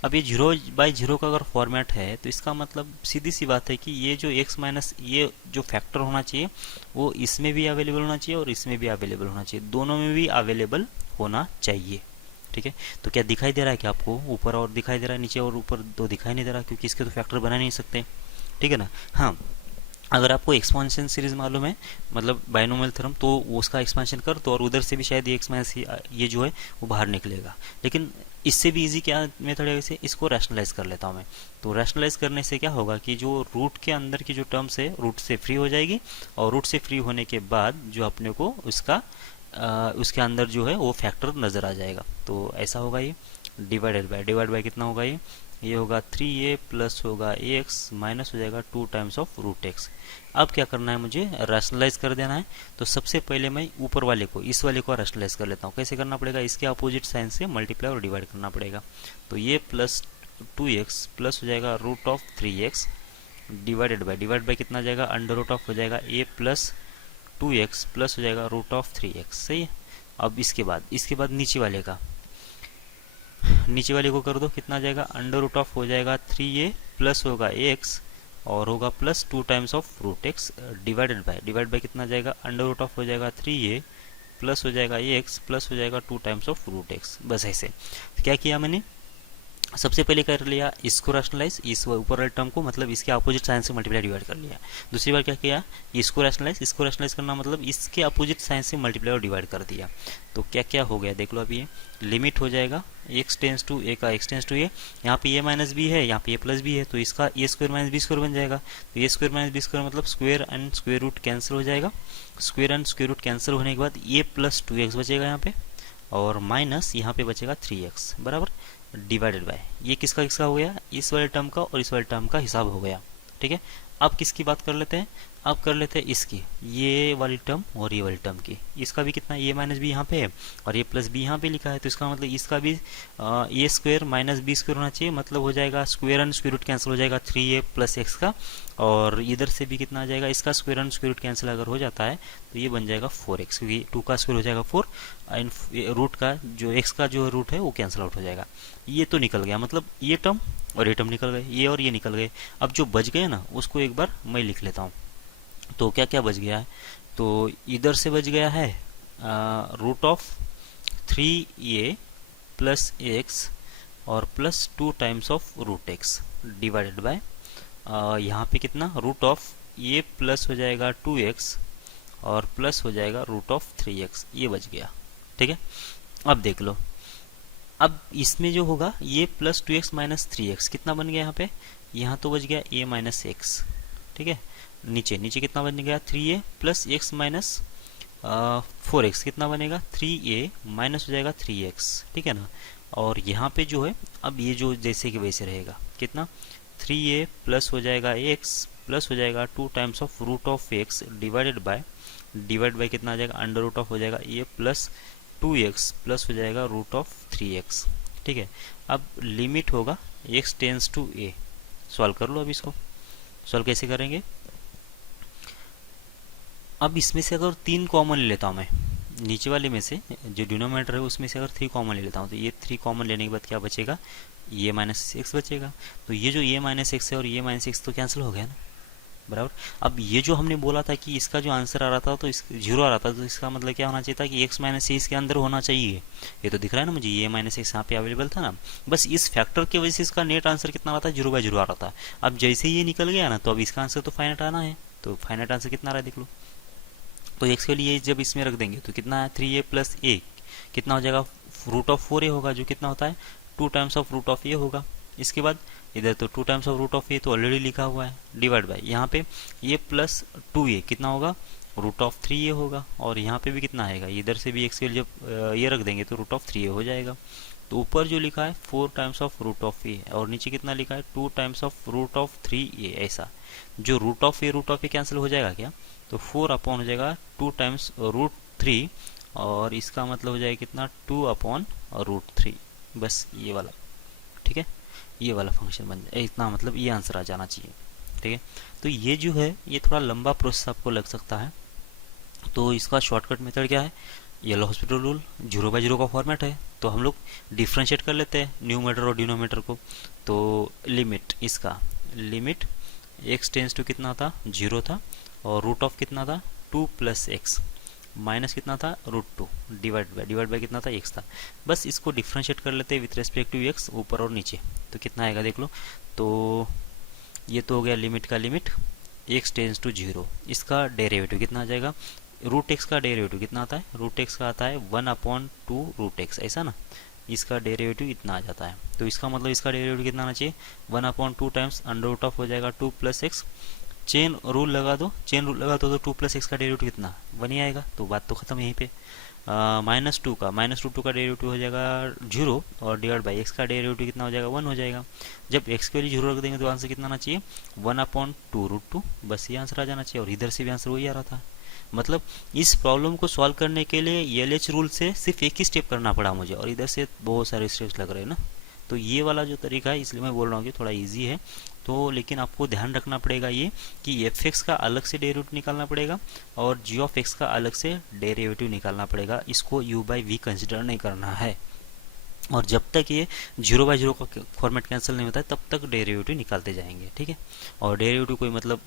अब ये जीरो बाई जीरो का अगर फॉर्मेट है तो इसका मतलब सीधी सी बात है कि ये जो x माइनस ये जो फैक्टर होना चाहिए वो इसमें भी अवेलेबल होना चाहिए और इसमें भी अवेलेबल होना चाहिए, दोनों में भी अवेलेबल होना चाहिए। ठीक है। तो क्या दिखाई दे रहा है कि आपको ऊपर और दिखाई दे रहा है, नीचे और ऊपर तो दिखाई नहीं दे रहा क्योंकि इसके तो फैक्टर बना नहीं सकते। ठीक है ना। हाँ, अगर आपको एक्सपांशन सीरीज मालूम है मतलब बाइनोमियल थ्योरम, तो उसका एक्सपांशन कर दो और उधर से भी शायद ये एक्स माइनस ये जो है वो बाहर निकलेगा। लेकिन इससे भी इजी क्या मेथड है, वैसे इसको रैशनलाइज कर लेता हूँ मैं। तो रैशनलाइज करने से क्या होगा कि जो रूट के अंदर की जो टर्म्स है रूट से फ्री हो जाएगी और रूट से फ्री होने के बाद जो अपने को उसका उसके अंदर जो है वो फैक्टर नज़र आ जाएगा। तो ऐसा होगा ये डिवाइड बाय कितना होगा ये होगा 3a प्लस होगा ax माइनस हो जाएगा 2 टाइम्स ऑफ रूट एक्स। अब क्या करना है, मुझे रैशनलाइज कर देना है। तो सबसे पहले मैं ऊपर वाले को इस वाले को रैशनलाइज कर लेता हूँ। कैसे करना पड़ेगा, इसके अपोजिट साइन से मल्टीप्लाई और डिवाइड करना पड़ेगा। तो ये प्लस 2x प्लस हो जाएगा root of 3x divide by कितना आ जाएगा अंडर रूट ऑफ हो जाएगा a प्लस 2x प्लस हो जाएगा रूट ऑफ 3x। सही है। अब इसके बाद नीचे वाले को कर दो, कितना आ जाएगा अंडर रूट ऑफ हो जाएगा 3a प्लस होगा x और होगा plus 2 times of root X divide by कितना आ जाएगा अंडर रूट ऑफ हो जाएगा 3a प्लस हो जाएगा x प्लस हो जाएगा 2 टाइम्स ऑफ रूट एक्स। बस ऐसे क्या किया मैंने, सबसे पहले कर लिया इसको रैशनलाइज, इस ऊपर वाले टर्म को मतलब इसके अपोजिट साइन से मल्टीप्लाई डिवाइड कर लिया। दूसरी बार क्या किया, इसको रैशनलाइज करना मतलब इसके अपोजिट साइन से मल्टीप्लाई और डिवाइड कर दिया। तो क्या क्या हो गया देख लो। अभी ये लिमिट हो जाएगा x टेंस टू a का x टेंस टू a, यहाँ पे a माइनस बी है, यहाँ पे a प्लस बी है, तो इसका a square minus B square बन जाएगा। तो a square minus B square मतलब square and square root cancel हो जाएगा। Square and square root cancel होने के बाद a प्लस 2x बचेगा यहाँ पे और माइनस यहाँ पे बचेगा 3x बराबर डिवाइडेड बाय ये किसका हो गया, इस वाले टर्म का और इस वाले टर्म का हिसाब हो गया। ठीक है। अब किसकी बात कर लेते हैं, अब कर लेते हैं इसकी, ये वाली टर्म और ये वाली टर्म की। इसका भी कितना a माइनस बी यहाँ पे है और a प्लस बी यहाँ पे लिखा है, तो इसका मतलब इसका भी a square minus B square होना चाहिए, मतलब हो जाएगा square and square root cancel हो जाएगा 3a प्लस एक्स का, और इधर से भी कितना आ जाएगा, इसका square and square root cancel अगर हो जाता है तो ये बन जाएगा 4x, क्योंकि 2 का स्क्वायर हो जाएगा 4 एंड रूट का जो x का जो रूट है वो कैंसिल आउट हो जाएगा। ये तो निकल गया, मतलब ये टर्म और ये टर्म निकल गए, ये और ये निकल गए। अब जो बच गए ना उसको एक बार मैं लिख लेता हूँ। तो क्या क्या बच गया है, तो इधर से बच गया है root of 3a plus x और plus 2 times of root x divided by यहाँ पे कितना रूट ऑफ a प्लस हो जाएगा 2x और प्लस हो जाएगा रूट ऑफ 3x, ये बच गया। ठीक है। अब देख लो, अब इसमें जो होगा ये प्लस 2x माइनस 3x कितना बन गया यहाँ पे, यहाँ तो बच गया a माइनस एक्स। ठीक है। नीचे कितना बन गया 3a plus x minus 4x कितना बनेगा 3a माइनस हो जाएगा 3x। ठीक है ना। और यहाँ पे जो है अब ये जो जैसे कि वैसे रहेगा, कितना 3a प्लस हो जाएगा x प्लस हो जाएगा 2 times of root of x divide by कितना आ जाएगा अंडर रूट ऑफ हो जाएगा a प्लस 2x प्लस हो जाएगा रूट ऑफ 3x। ठीक है। अब लिमिट होगा x tends to a, solve कर लो। अब इसको सॉल्व कैसे करेंगे, अब इसमें से अगर 3 कॉमन ले लेता हूँ मैं, नीचे वाले में से जो डिनोमिनेटर है उसमें से अगर 3 कॉमन ले लेता हूँ तो ये 3 कॉमन लेने के बाद क्या बचेगा, ये माइनस एक्स बचेगा। तो ये जो ये माइनस एक्स है और ये माइनस एक्स तो कैंसिल हो गया ना बराबर। अब ये जो हमने बोला था कि इसका जो आंसर आ रहा था तो इस 0 आ रहा था, तो इसका मतलब क्या होना चाहिए था कि x माइनस ए इसके अंदर होना चाहिए। ये तो दिख रहा है ना मुझे, ये माइनस एक्स यहाँ पे अवेलेबल था ना, बस इस फैक्टर की वजह से इसका नेट आंसर कितना आ रहा था 0 बाई 0 आ रहा था। अब जैसे ये निकल गया ना तो अब इसका आंसर तो फाइनाइट आना है, तो फाइनाइट आंसर कितना आ रहा है देख लो। तो x के लिए जब इसमें रख देंगे तो कितना है 3a प्लस a कितना हो जाएगा रूट ऑफ 4a होगा, जो कितना होता है 2 times of root of a होगा। इसके बाद इधर तो 2 times of root of A तो ऑलरेडी लिखा हुआ है, डिवाइड बाय यहाँ पे ये प्लस 2a कितना होगा, रूट ऑफ 3a होगा, और यहाँ पे भी कितना आएगा, इधर से भी एक्स के लिए जब ये रख देंगे तो रूट ऑफ 3a हो जाएगा। तो ऊपर जो लिखा है 4 टाइम्स ऑफ रूट ऑफ ए और नीचे कितना लिखा है 2 times of root of 3a, ऐसा जो रूट ऑफ ए कैंसिल हो जाएगा क्या, तो 4 अपॉन हो जाएगा 2 टाइम्स रूट 3, और इसका मतलब हो जाएगा कितना 2 अपॉन रूट 3, बस ये वाला, ठीक है, ये वाला फंक्शन बन जाए इतना, मतलब ये आंसर आ जाना चाहिए, ठीक है। तो ये जो है ये थोड़ा लंबा प्रोसेस आपको लग सकता है, तो इसका शॉर्टकट मेथड क्या है, येलो हॉस्पिटल रूल 0/0 का फॉर्मेट है, तो हम लोग डिफ्रेंशिएट कर लेते हैं न्यूमरेटर और डिनोमिनेटर को। तो लिमिट इसका लिमिट x टेंस टू कितना था 0 था, और रूट ऑफ कितना था 2 + x माइनस कितना था √2 डिवाइड बाय कितना था x था। बस इसको डिफ्रेंशिएट कर लेते हैं विथ रेस्पेक्ट टू x ऊपर और नीचे, तो कितना आएगा देख लो। तो ये तो हो गया लिमिट का लिमिट x टेंस टू 0, इसका डेरिवेटिव कितना आ जाएगा, रूट एक्स का डेरिवेटिव कितना आता है, रूट एक्स का आता है 1/2 रूट एक्स, ऐसा ना, इसका डेरिवेटिव इतना आ जाता है। तो इसका मतलब इसका डेरिवेटिव कितना आना चाहिए 1/2 टाइम्स अंडर रूट ऑफ हो जाएगा 2 + x, चेन रूल लगा दो तो 2 + x का डेरिवेटिव कितना 1 ही आएगा, तो बात तो खत्म यहीं पे। -2 का डेरिवेटिव हो जाएगा 0, और डिवाइड बाई एक्स का डेरिवेटिव कितना हो जाएगा 1 हो जाएगा। जब x की वैल्यू 0 रख देंगे तो आंसर कितना आना चाहिए 1/2 √2, बस ये आंसर आ जाना चाहिए, और इधर से भी आंसर वही आ रहा था। मतलब इस प्रॉब्लम को सॉल्व करने के लिए LH रूल से सिर्फ एक ही स्टेप करना पड़ा मुझे, और इधर से बहुत सारे स्टेप्स लग रहे हैं ना। तो ये वाला जो तरीका है, इसलिए मैं बोल रहा हूँ कि थोड़ा इजी है। तो लेकिन आपको ध्यान रखना पड़ेगा ये कि f(x) का अलग से डेरिवेटिव निकालना पड़ेगा और g(x) का अलग से डेरिवेटिव निकालना पड़ेगा, इसको u/v कंसिडर नहीं करना है। और जब तक ये 0/0 का फॉर्मेट कैंसिल नहीं होता है तब तक डेरिवेटिव निकालते जाएंगे, ठीक है। और डेरिवेटिव कोई मतलब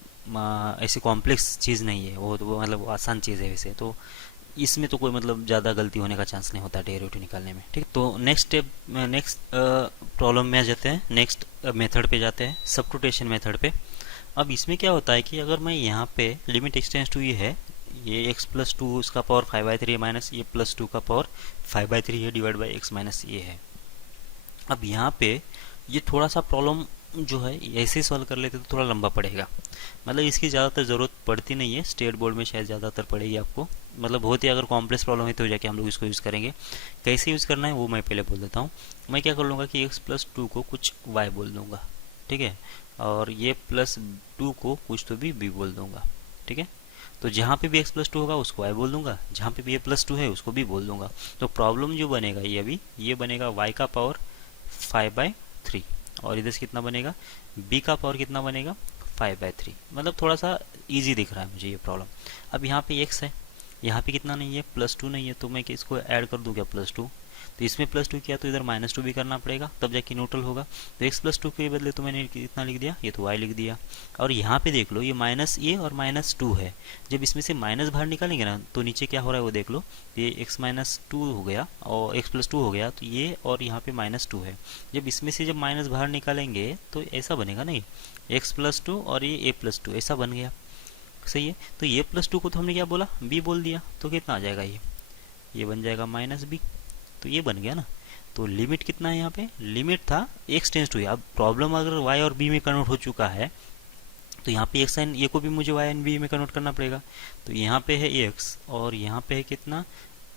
ऐसी कॉम्प्लेक्स चीज़ नहीं है, वो मतलब आसान चीज़ है वैसे, तो इसमें तो कोई मतलब ज़्यादा गलती होने का चांस नहीं होता डेरिवेटिव निकालने में, ठीक है। तो नेक्स्ट प्रॉब्लम में आ जाते हैं, नेक्स्ट मेथड पे जाते हैं, सब्स्टिट्यूशन मेथड पे। अब इसमें क्या होता है कि अगर मैं यहाँ पे लिमिट x टेंड्स टू ये है, ये x + 2 इसका पावर 5/3 माइनस ये +2 का पावर 5/3 है डिवाइड बाई x माइनस ये है। अब यहाँ पे ये थोड़ा सा प्रॉब्लम जो है ऐसे सॉल्व कर लेते तो थोड़ा लंबा पड़ेगा, मतलब इसकी ज़्यादातर ज़रूरत पड़ती नहीं है, स्टेट बोर्ड में शायद ज़्यादातर पड़ेगी आपको, मतलब बहुत ही अगर कॉम्प्लेक्स प्रॉब्लम है तो जाके हम लोग इसको यूज़ करेंगे। कैसे यूज़ करना है वो मैं पहले बोल देता हूँ। मैं क्या कर लूँगा कि x + 2 को कुछ y बोल दूँगा, ठीक है, और ये +2 को कुछ तो भी b बोल दूँगा, ठीक है। तो जहाँ पे भी x + 2 होगा उसको y बोल दूंगा, जहाँ पे भी ये +2 है उसको भी बोल दूंगा। तो प्रॉब्लम जो बनेगा ये अभी ये बनेगा y का पावर 5/3, और इधर से कितना बनेगा b का पावर कितना बनेगा 5/3, मतलब थोड़ा सा इजी दिख रहा है मुझे ये प्रॉब्लम। अब यहाँ पे x है, यहाँ पे कितना नहीं है +2 नहीं है, तो मैं इसको ऐड कर दूँ क्या +2, तो इसमें +2 किया तो इधर -2 भी करना पड़ेगा तब जाके न्यूट्रल होगा। तो x + 2 के बदले तो मैंने कितना लिख दिया, ये तो y लिख दिया। और यहाँ पे देख लो ये -a और -2 है, जब इसमें से माइनस बाहर निकालेंगे ना तो नीचे क्या हो रहा है वो देख लो, ये x - 2 हो गया और x + 2 हो गया, तो ये और यहाँ पे -2 है। जब इसमें से जब माइनस बाहर निकालेंगे तो ऐसा बनेगा नहीं, x + 2 और ये a + 2 ऐसा बन गया, सही है। तो ये +2 को तो हमने क्या बोला b बोल दिया, तो कितना आ जाएगा ये बन जाएगा -b, तो ये बन गया ना। तो लिमिट कितना है यहाँ पे, लिमिट था x टेंड्स टू, अब प्रॉब्लम अगर y और b में कन्वर्ट हो चुका है तो यहाँ पे x एंड a को भी मुझे y एंड b में कन्वर्ट करना पड़ेगा। तो यहाँ पे है x और यहाँ पे है कितना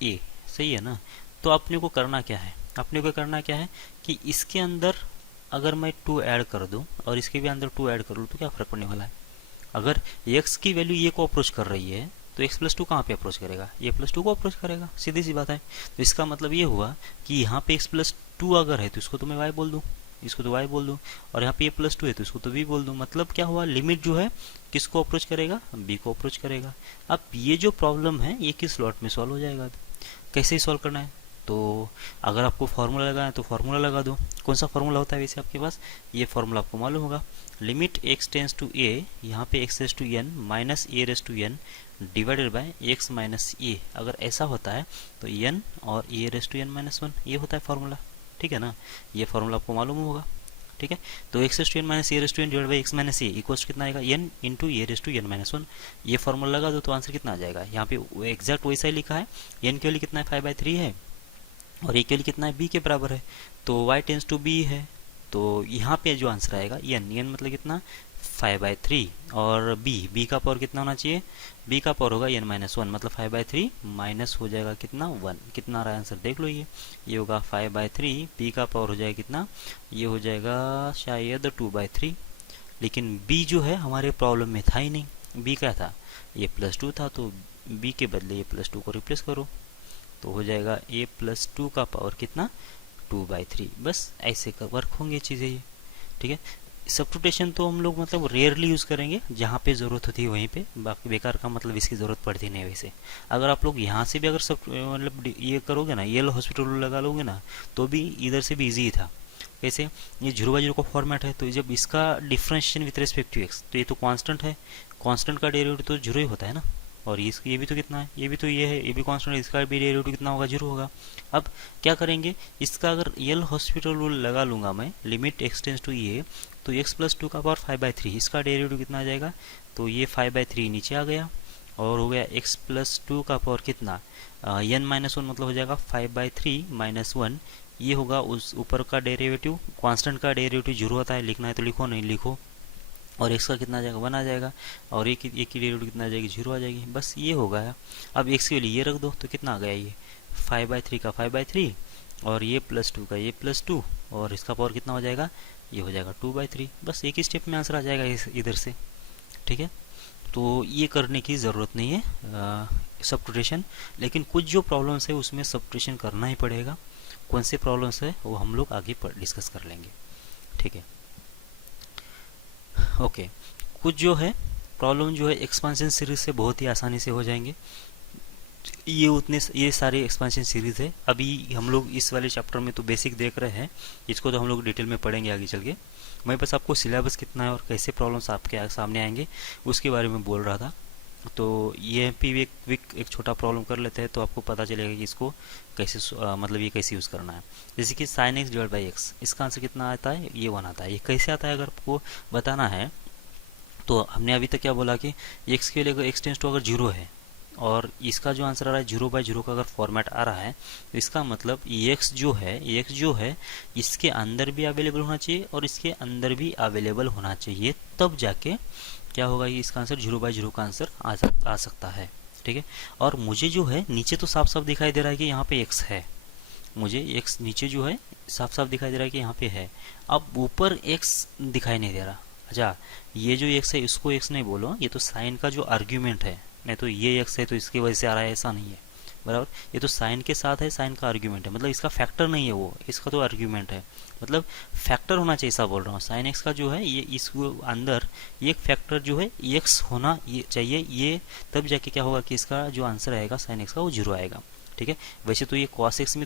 a, सही है ना। तो अपने को करना क्या है, अपने को करना क्या है कि इसके अंदर अगर मैं 2 ऐड कर दूँ और इसके भी अंदर 2 ऐड कर लूँ तो क्या फ़र्क पड़ने वाला है। अगर x की वैल्यू ये को अप्रोच कर रही है तो x + 2 कहाँ पे अप्रोच करेगा, ये +2 को अप्रोच करेगा, सीधी सी बात है। तो इसका मतलब ये हुआ कि यहाँ पे x + 2 अगर है तो इसको तो मैं y बोल दूँ, इसको तो y बोल दूँ, और यहाँ पे ये +2 है तो इसको तो v बोल दूँ। मतलब क्या हुआ, लिमिट जो है किसको अप्रोच करेगा, b को अप्रोच करेगा। अब ये जो प्रॉब्लम है ये किस स्लॉट में सॉल्व हो जाएगा, अभी कैसे सॉल्व करना है। तो अगर आपको फार्मूला लगाना है तो फार्मूला लगा दो। कौन सा फार्मूला होता है वैसे आपके पास, ये फार्मूला आपको मालूम होगा, limit x tends to a, यहाँ पे x⁻n minus a⁻n divided by x minus a। अगर ऐसा होता है तो n और a⁻n-1 ये होता है फार्मूला, ठीक है ना। ये फार्मूला आपको मालूम होगा, ठीक है। तो x⁻n minus a⁻n divide by x minus a equals कितना आएगा n इंटू a⁻n-1। ये फार्मूला लगा दो तो आंसर कितना आ जाएगा, यहाँ पे एग्जैक्ट वैसा ही लिखा है, n के लिए कितना है 5/3 है और a के लिए कितना है b के बराबर है, तो y टेंड्स टू b है, तो यहाँ पे जो आंसर आएगा n मतलब कितना 5/3 और b का पावर कितना होना चाहिए, b का पावर होगा n-1 मतलब 5/3 माइनस हो जाएगा कितना 1, कितना आ रहा है आंसर देख लो, ये होगा 5/3, b का पावर हो जाएगा कितना, ये हो जाएगा शायद 2/3। लेकिन b जो है हमारे प्रॉब्लम में था ही नहीं, b क्या था, a+2 था, तो b के बदले a+2 को रिप्लेस करो तो हो जाएगा a+2 का पावर कितना 2/3। बस ऐसे का वर्क होंगे चीज़ें ये, ठीक है। सब्स्टिट्यूशन तो हम लोग मतलब रेयरली यूज़ करेंगे, जहाँ पे ज़रूरत होती है वहीं पे, बाकी बेकार का मतलब इसकी ज़रूरत पड़ती नहीं वैसे। अगर आप लोग यहाँ से भी अगर सब मतलब ये करोगे ना, ये हॉस्पिटल लगा लोगे ना, तो भी इधर से भी ईजी ही था। कैसे, ये 0/0 का फॉर्मेट है, तो जब इसका differentiation with respect to X, तो ये तो कांस्टेंट है, कांस्टेंट का डेरिवेटिव तो 0 ही होता है ना, और ये भी तो कितना है, ये भी तो ये है, ये भी कांस्टेंट है, इसका भी डेरिवेटिव कितना होगा 0 होगा। अब क्या करेंगे, इसका अगर एल हॉस्पिटल रूल लगा लूँगा मैं, लिमिट एक्स टेंड्स टू ये, तो x+2 का पावर 5/3, इसका डेरिवेटिव कितना आ जाएगा, तो ये 5/3 नीचे आ गया और हो गया x+2 का पावर कितना n-1 मतलब हो जाएगा 5/3 - 1, ये होगा उस ऊपर का डेरिवेटिव, कांस्टेंट का डेरिवेटिव 0 होता है, लिखना है तो लिखो, नहीं लिखो, और x का कितना आ जाएगा 1 आ जाएगा, और एक की डेरिवेटिव कितना आ जाएगी 0 आ जाएगी, बस ये हो गया। अब x के लिए ये रख दो तो कितना आ गया, ये 5/3 का 5/3 और ये +2 का ये +2 और इसका पावर कितना हो जाएगा, ये हो जाएगा 2/3। बस एक ही स्टेप में आंसर आ जाएगा इधर से, ठीक है। तो ये करने की ज़रूरत नहीं है सब्स्टिट्यूशन, लेकिन कुछ जो प्रॉब्लम्स है उसमें सब्स्टिट्यूशन करना ही पड़ेगा। कौन से प्रॉब्लम्स है वो हम लोग आगे डिस्कस कर लेंगे, ठीक है। ओके, कुछ जो है प्रॉब्लम जो है एक्सपेंशन सीरीज से बहुत ही आसानी से हो जाएंगे। ये सारे एक्सपेंशन सीरीज है। अभी हम लोग इस वाले चैप्टर में तो बेसिक देख रहे हैं, इसको तो हम लोग डिटेल में पढ़ेंगे आगे चल के। मैं बस आपको सिलेबस कितना है और कैसे प्रॉब्लम्स आपके सामने आएंगे उसके बारे में बोल रहा था। तो ये भी एक छोटा प्रॉब्लम कर लेते हैं तो आपको पता चलेगा कि इसको कैसे मतलब ये कैसे यूज़ करना है। जैसे कि sin x divide by x, इसका आंसर कितना आता है, ये 1 आता है। ये कैसे आता है अगर आपको बताना है तो हमने अभी तक क्या बोला कि x के लिए x टेंड्स टू अगर 0 है और इसका जो आंसर आ रहा है 0/0 का अगर फॉर्मेट आ रहा है तो इसका मतलब x जो है इसके अंदर भी अवेलेबल होना चाहिए और इसके अंदर भी अवेलेबल होना चाहिए, तब जाके क्या होगा, ये इसका आंसर 0/0 का आंसर आ सकता है, ठीक है। और मुझे जो है नीचे तो साफ साफ दिखाई दे रहा है कि यहाँ पे x है, मुझे x नीचे जो है साफ साफ दिखाई दे रहा है कि यहाँ पे है। अब ऊपर x दिखाई नहीं दे रहा। अच्छा, ये जो x है इसको x नहीं बोलो, ये तो साइन का जो आर्ग्यूमेंट है, नहीं तो ये x है तो इसकी वजह से आ रहा है, ऐसा नहीं है, बराबर। ये तो साइन के साथ है, साइन का आर्ग्यूमेंट है, मतलब इसका फैक्टर नहीं है वो, इसका तो आर्ग्यूमेंट है, मतलब फैक्टर होना चाहिए, ऐसा बोल रहा हूँ। साइन एक्स का जो है ये इसको अंदर एक फैक्टर जो है एक्स होना ये चाहिए, ये तब जाके क्या होगा कि इसका जो आंसर आएगा साइन एक्स का वो 0 आएगा, ठीक है। वैसे तो ये कॉस एक्स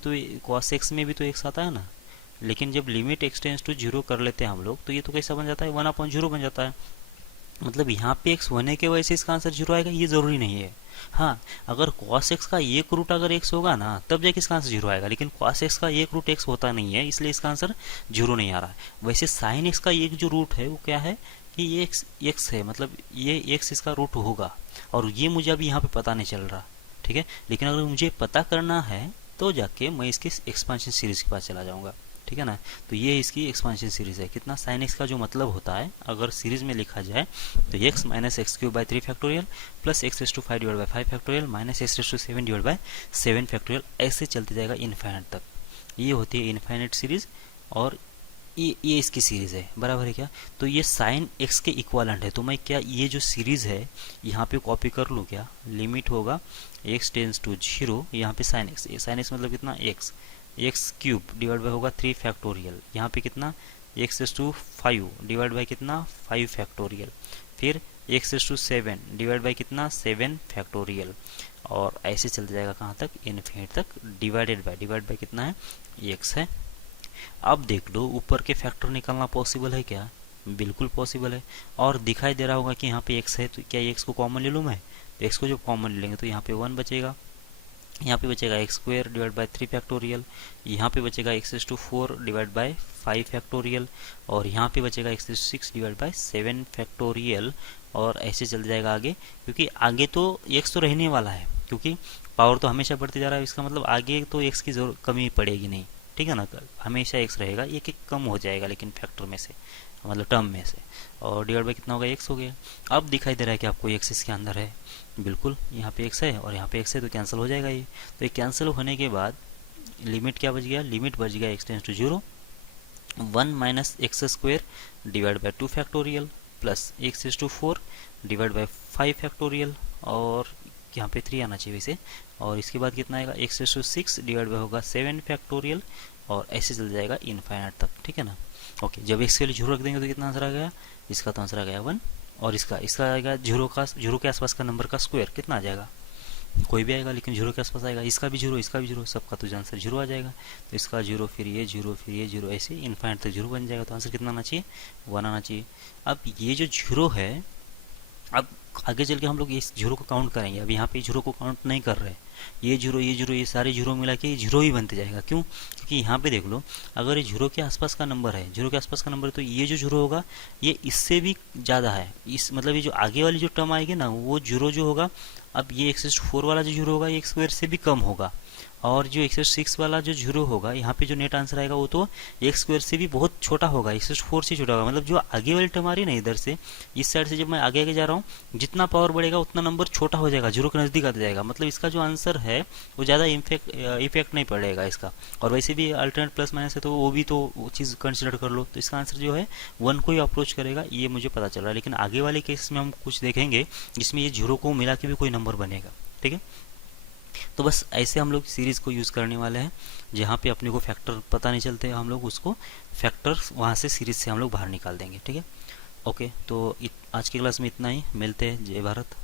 में भी तो एक्स आता है ना, लेकिन जब लिमिट एक्स टेंड्स टू 0 कर लेते हैं हम लोग तो ये तो कैसा बन जाता है 1/0 बन जाता है। मतलब यहाँ पे x होने के वजह से इसका आंसर 0 आएगा, ये ज़रूरी नहीं है। हाँ, अगर cos x का एक रूट अगर x होगा ना तब जाके इसका आंसर 0 आएगा, लेकिन cos x का एक रूट x होता नहीं है, इसलिए इसका आंसर 0 नहीं आ रहा है। वैसे sin x का एक जो रूट है वो क्या है कि ये x है, मतलब ये x इसका रूट होगा, और ये मुझे अभी यहाँ पे पता नहीं चल रहा, ठीक है। लेकिन अगर मुझे पता करना है तो जाके मैं इसके एक्सपेंशन सीरीज के पास चला जाऊँगा, ठीक है ना। तो ये इसकी एक्सपेंशन सीरीज है। कितना, साइन एक्स का जो मतलब होता है अगर सीरीज में लिखा जाए तो x - x³ 3 factorial plus x⁵ divide by 5 factorial minus x⁷ divide by 7 factorial, ऐसे चलते जाएगा इनफाइनाइट तक। ये होती है इनफाइनाइट सीरीज, और ये इसकी सीरीज है, बराबर है क्या। तो ये साइन एक्स के इक्वालेंट है, तो मैं क्या ये जो सीरीज है यहाँ पे कॉपी कर लूँ क्या, लिमिट होगा x टेंड्स टू 0, यहाँ पे साइन एक्स मतलब कितना x³ डिवाइड बाई होगा 3 फैक्टोरियल, यहाँ पे कितना x⁵ डिवाइड बाई कितना 5 फैक्टोरियल, फिर x⁷ डिवाइड बाई कितना 7 फैक्टोरियल, और ऐसे चलते जाएगा कहाँ तक, इनफिनिट तक, डिवाइड बाई कितना है x है। अब देख लो ऊपर के फैक्टर निकालना पॉसिबल है क्या, बिल्कुल पॉसिबल है। और दिखाई दे रहा होगा कि यहाँ पे x है, तो क्या x को कॉमन ले लूँ मैं, तो x को जब कॉमन ले लेंगे तो यहाँ पे 1 बचेगा, यहाँ पे बचेगा x² डिवाइड बाई 3 फैक्टोरियल, यहाँ पे बचेगा x⁴ डिवाइड बाई 5 फैक्टोरियल, और यहाँ पे बचेगा x⁶ डिवाइड बाई 7 फैक्टोरियल, और ऐसे चल जाएगा आगे, क्योंकि आगे तो x तो रहने वाला है, क्योंकि पावर तो हमेशा बढ़ते जा रहा है, इसका मतलब आगे तो x की कमी पड़ेगी नहीं, ठीक है ना, हमेशा एक्स रहेगा, एक एक कम हो जाएगा लेकिन फैक्टर में से, मतलब टर्म में से, और डिवाइड बाई कितना होगा, एक्स हो गया। अब दिखाई दे रहा है कि आपको एक्स इसके अंदर है, बिल्कुल यहाँ पे एक्स है और यहाँ पे एक्स है, तो कैंसिल हो जाएगा ये। तो ये कैंसिल होने के बाद लिमिट क्या बच गया, लिमिट बच गया X tends to zero 1 minus X square divide by 2 factorial plus X is to 4 divide by 5 factorial, और यहाँ पे 3 आना चाहिए वैसे, और इसके बाद कितना आएगा, X is to 6 divide by होगा 7 फैक्टोरियल, और ऐसे चल जाएगा इनफाइनाइट तक, ठीक है ना। ओके, जब एक्स के लिए जीरो रख देंगे तो कितना आंसर आ गया, इसका तो आंसर आ गया 1, और इसका आएगा जीरो के आसपास का नंबर का स्क्वायर कितना आ जाएगा, कोई भी आएगा लेकिन जीरो के आसपास आएगा, इसका भी जीरो, इसका भी जीरो, सबका तो आंसर जीरो आ जाएगा। तो इसका जीरो, फिर ये जीरो, फिर ये जीरो, ऐसे इनफाइनाइट तक जीरो बन जाएगा। तो आंसर कितना आना चाहिए, 1 आना चाहिए। अब ये जो जीरो है, अब आगे चल के हम लोग इस जीरो को काउंट करेंगे, अब यहाँ पे जीरो को काउंट नहीं कर रहे, ये जीरो, ये जीरो, ये सारे जीरो मिला के जीरो ही बनते जाएगा। क्यों, क्योंकि यहाँ पे देख लो, अगर ये जीरो के आसपास का नंबर है, जीरो के आसपास का नंबर है, तो ये जो जीरो होगा ये इससे भी ज़्यादा है, इस मतलब ये जो आगे वाली जो टर्म आएगी ना, वो जीरो जो होगा, अब ये एक्स फोर वाला जो जीरो होगा ये एक्स स्क्वायर से भी कम होगा, और जो एक्स सिक्स वाला जो जीरो होगा, यहाँ पे जो नेट आंसर आएगा वो तो एक्स स्क्वायर से भी बहुत छोटा होगा, एक्स फोर से छोटा होगा। मतलब जो आगे वाली टर्म आ रही है ना इधर से, इस साइड से जब मैं आगे आगे जा रहा हूँ, जितना पावर बढ़ेगा उतना नंबर छोटा हो जाएगा, जीरो के नज़दीक आता जाएगा। मतलब इसका जो आंसर है वो ज़्यादा इफेक्ट नहीं पड़ेगा इसका। और वैसे भी अल्टरनेट प्लस माइनस है तो वो भी तो वो चीज़ कंसिडर कर लो, तो इसका आंसर जो है 1 को ही अप्रोच करेगा, ये मुझे पता चल रहा है। लेकिन आगे वाले केस में हम कुछ देखेंगे जिसमें ये जीरो को मिला के भी कोई नंबर बनेगा, ठीक है। तो बस ऐसे हम लोग सीरीज़ को यूज़ करने वाले हैं, जहाँ पे अपने को फैक्टर पता नहीं चलते, हम लोग उसको फैक्टर वहाँ से सीरीज़ से हम लोग बाहर निकाल देंगे, ठीक है। ओके, तो आज की क्लास में इतना ही, मिलते हैं, जय भारत।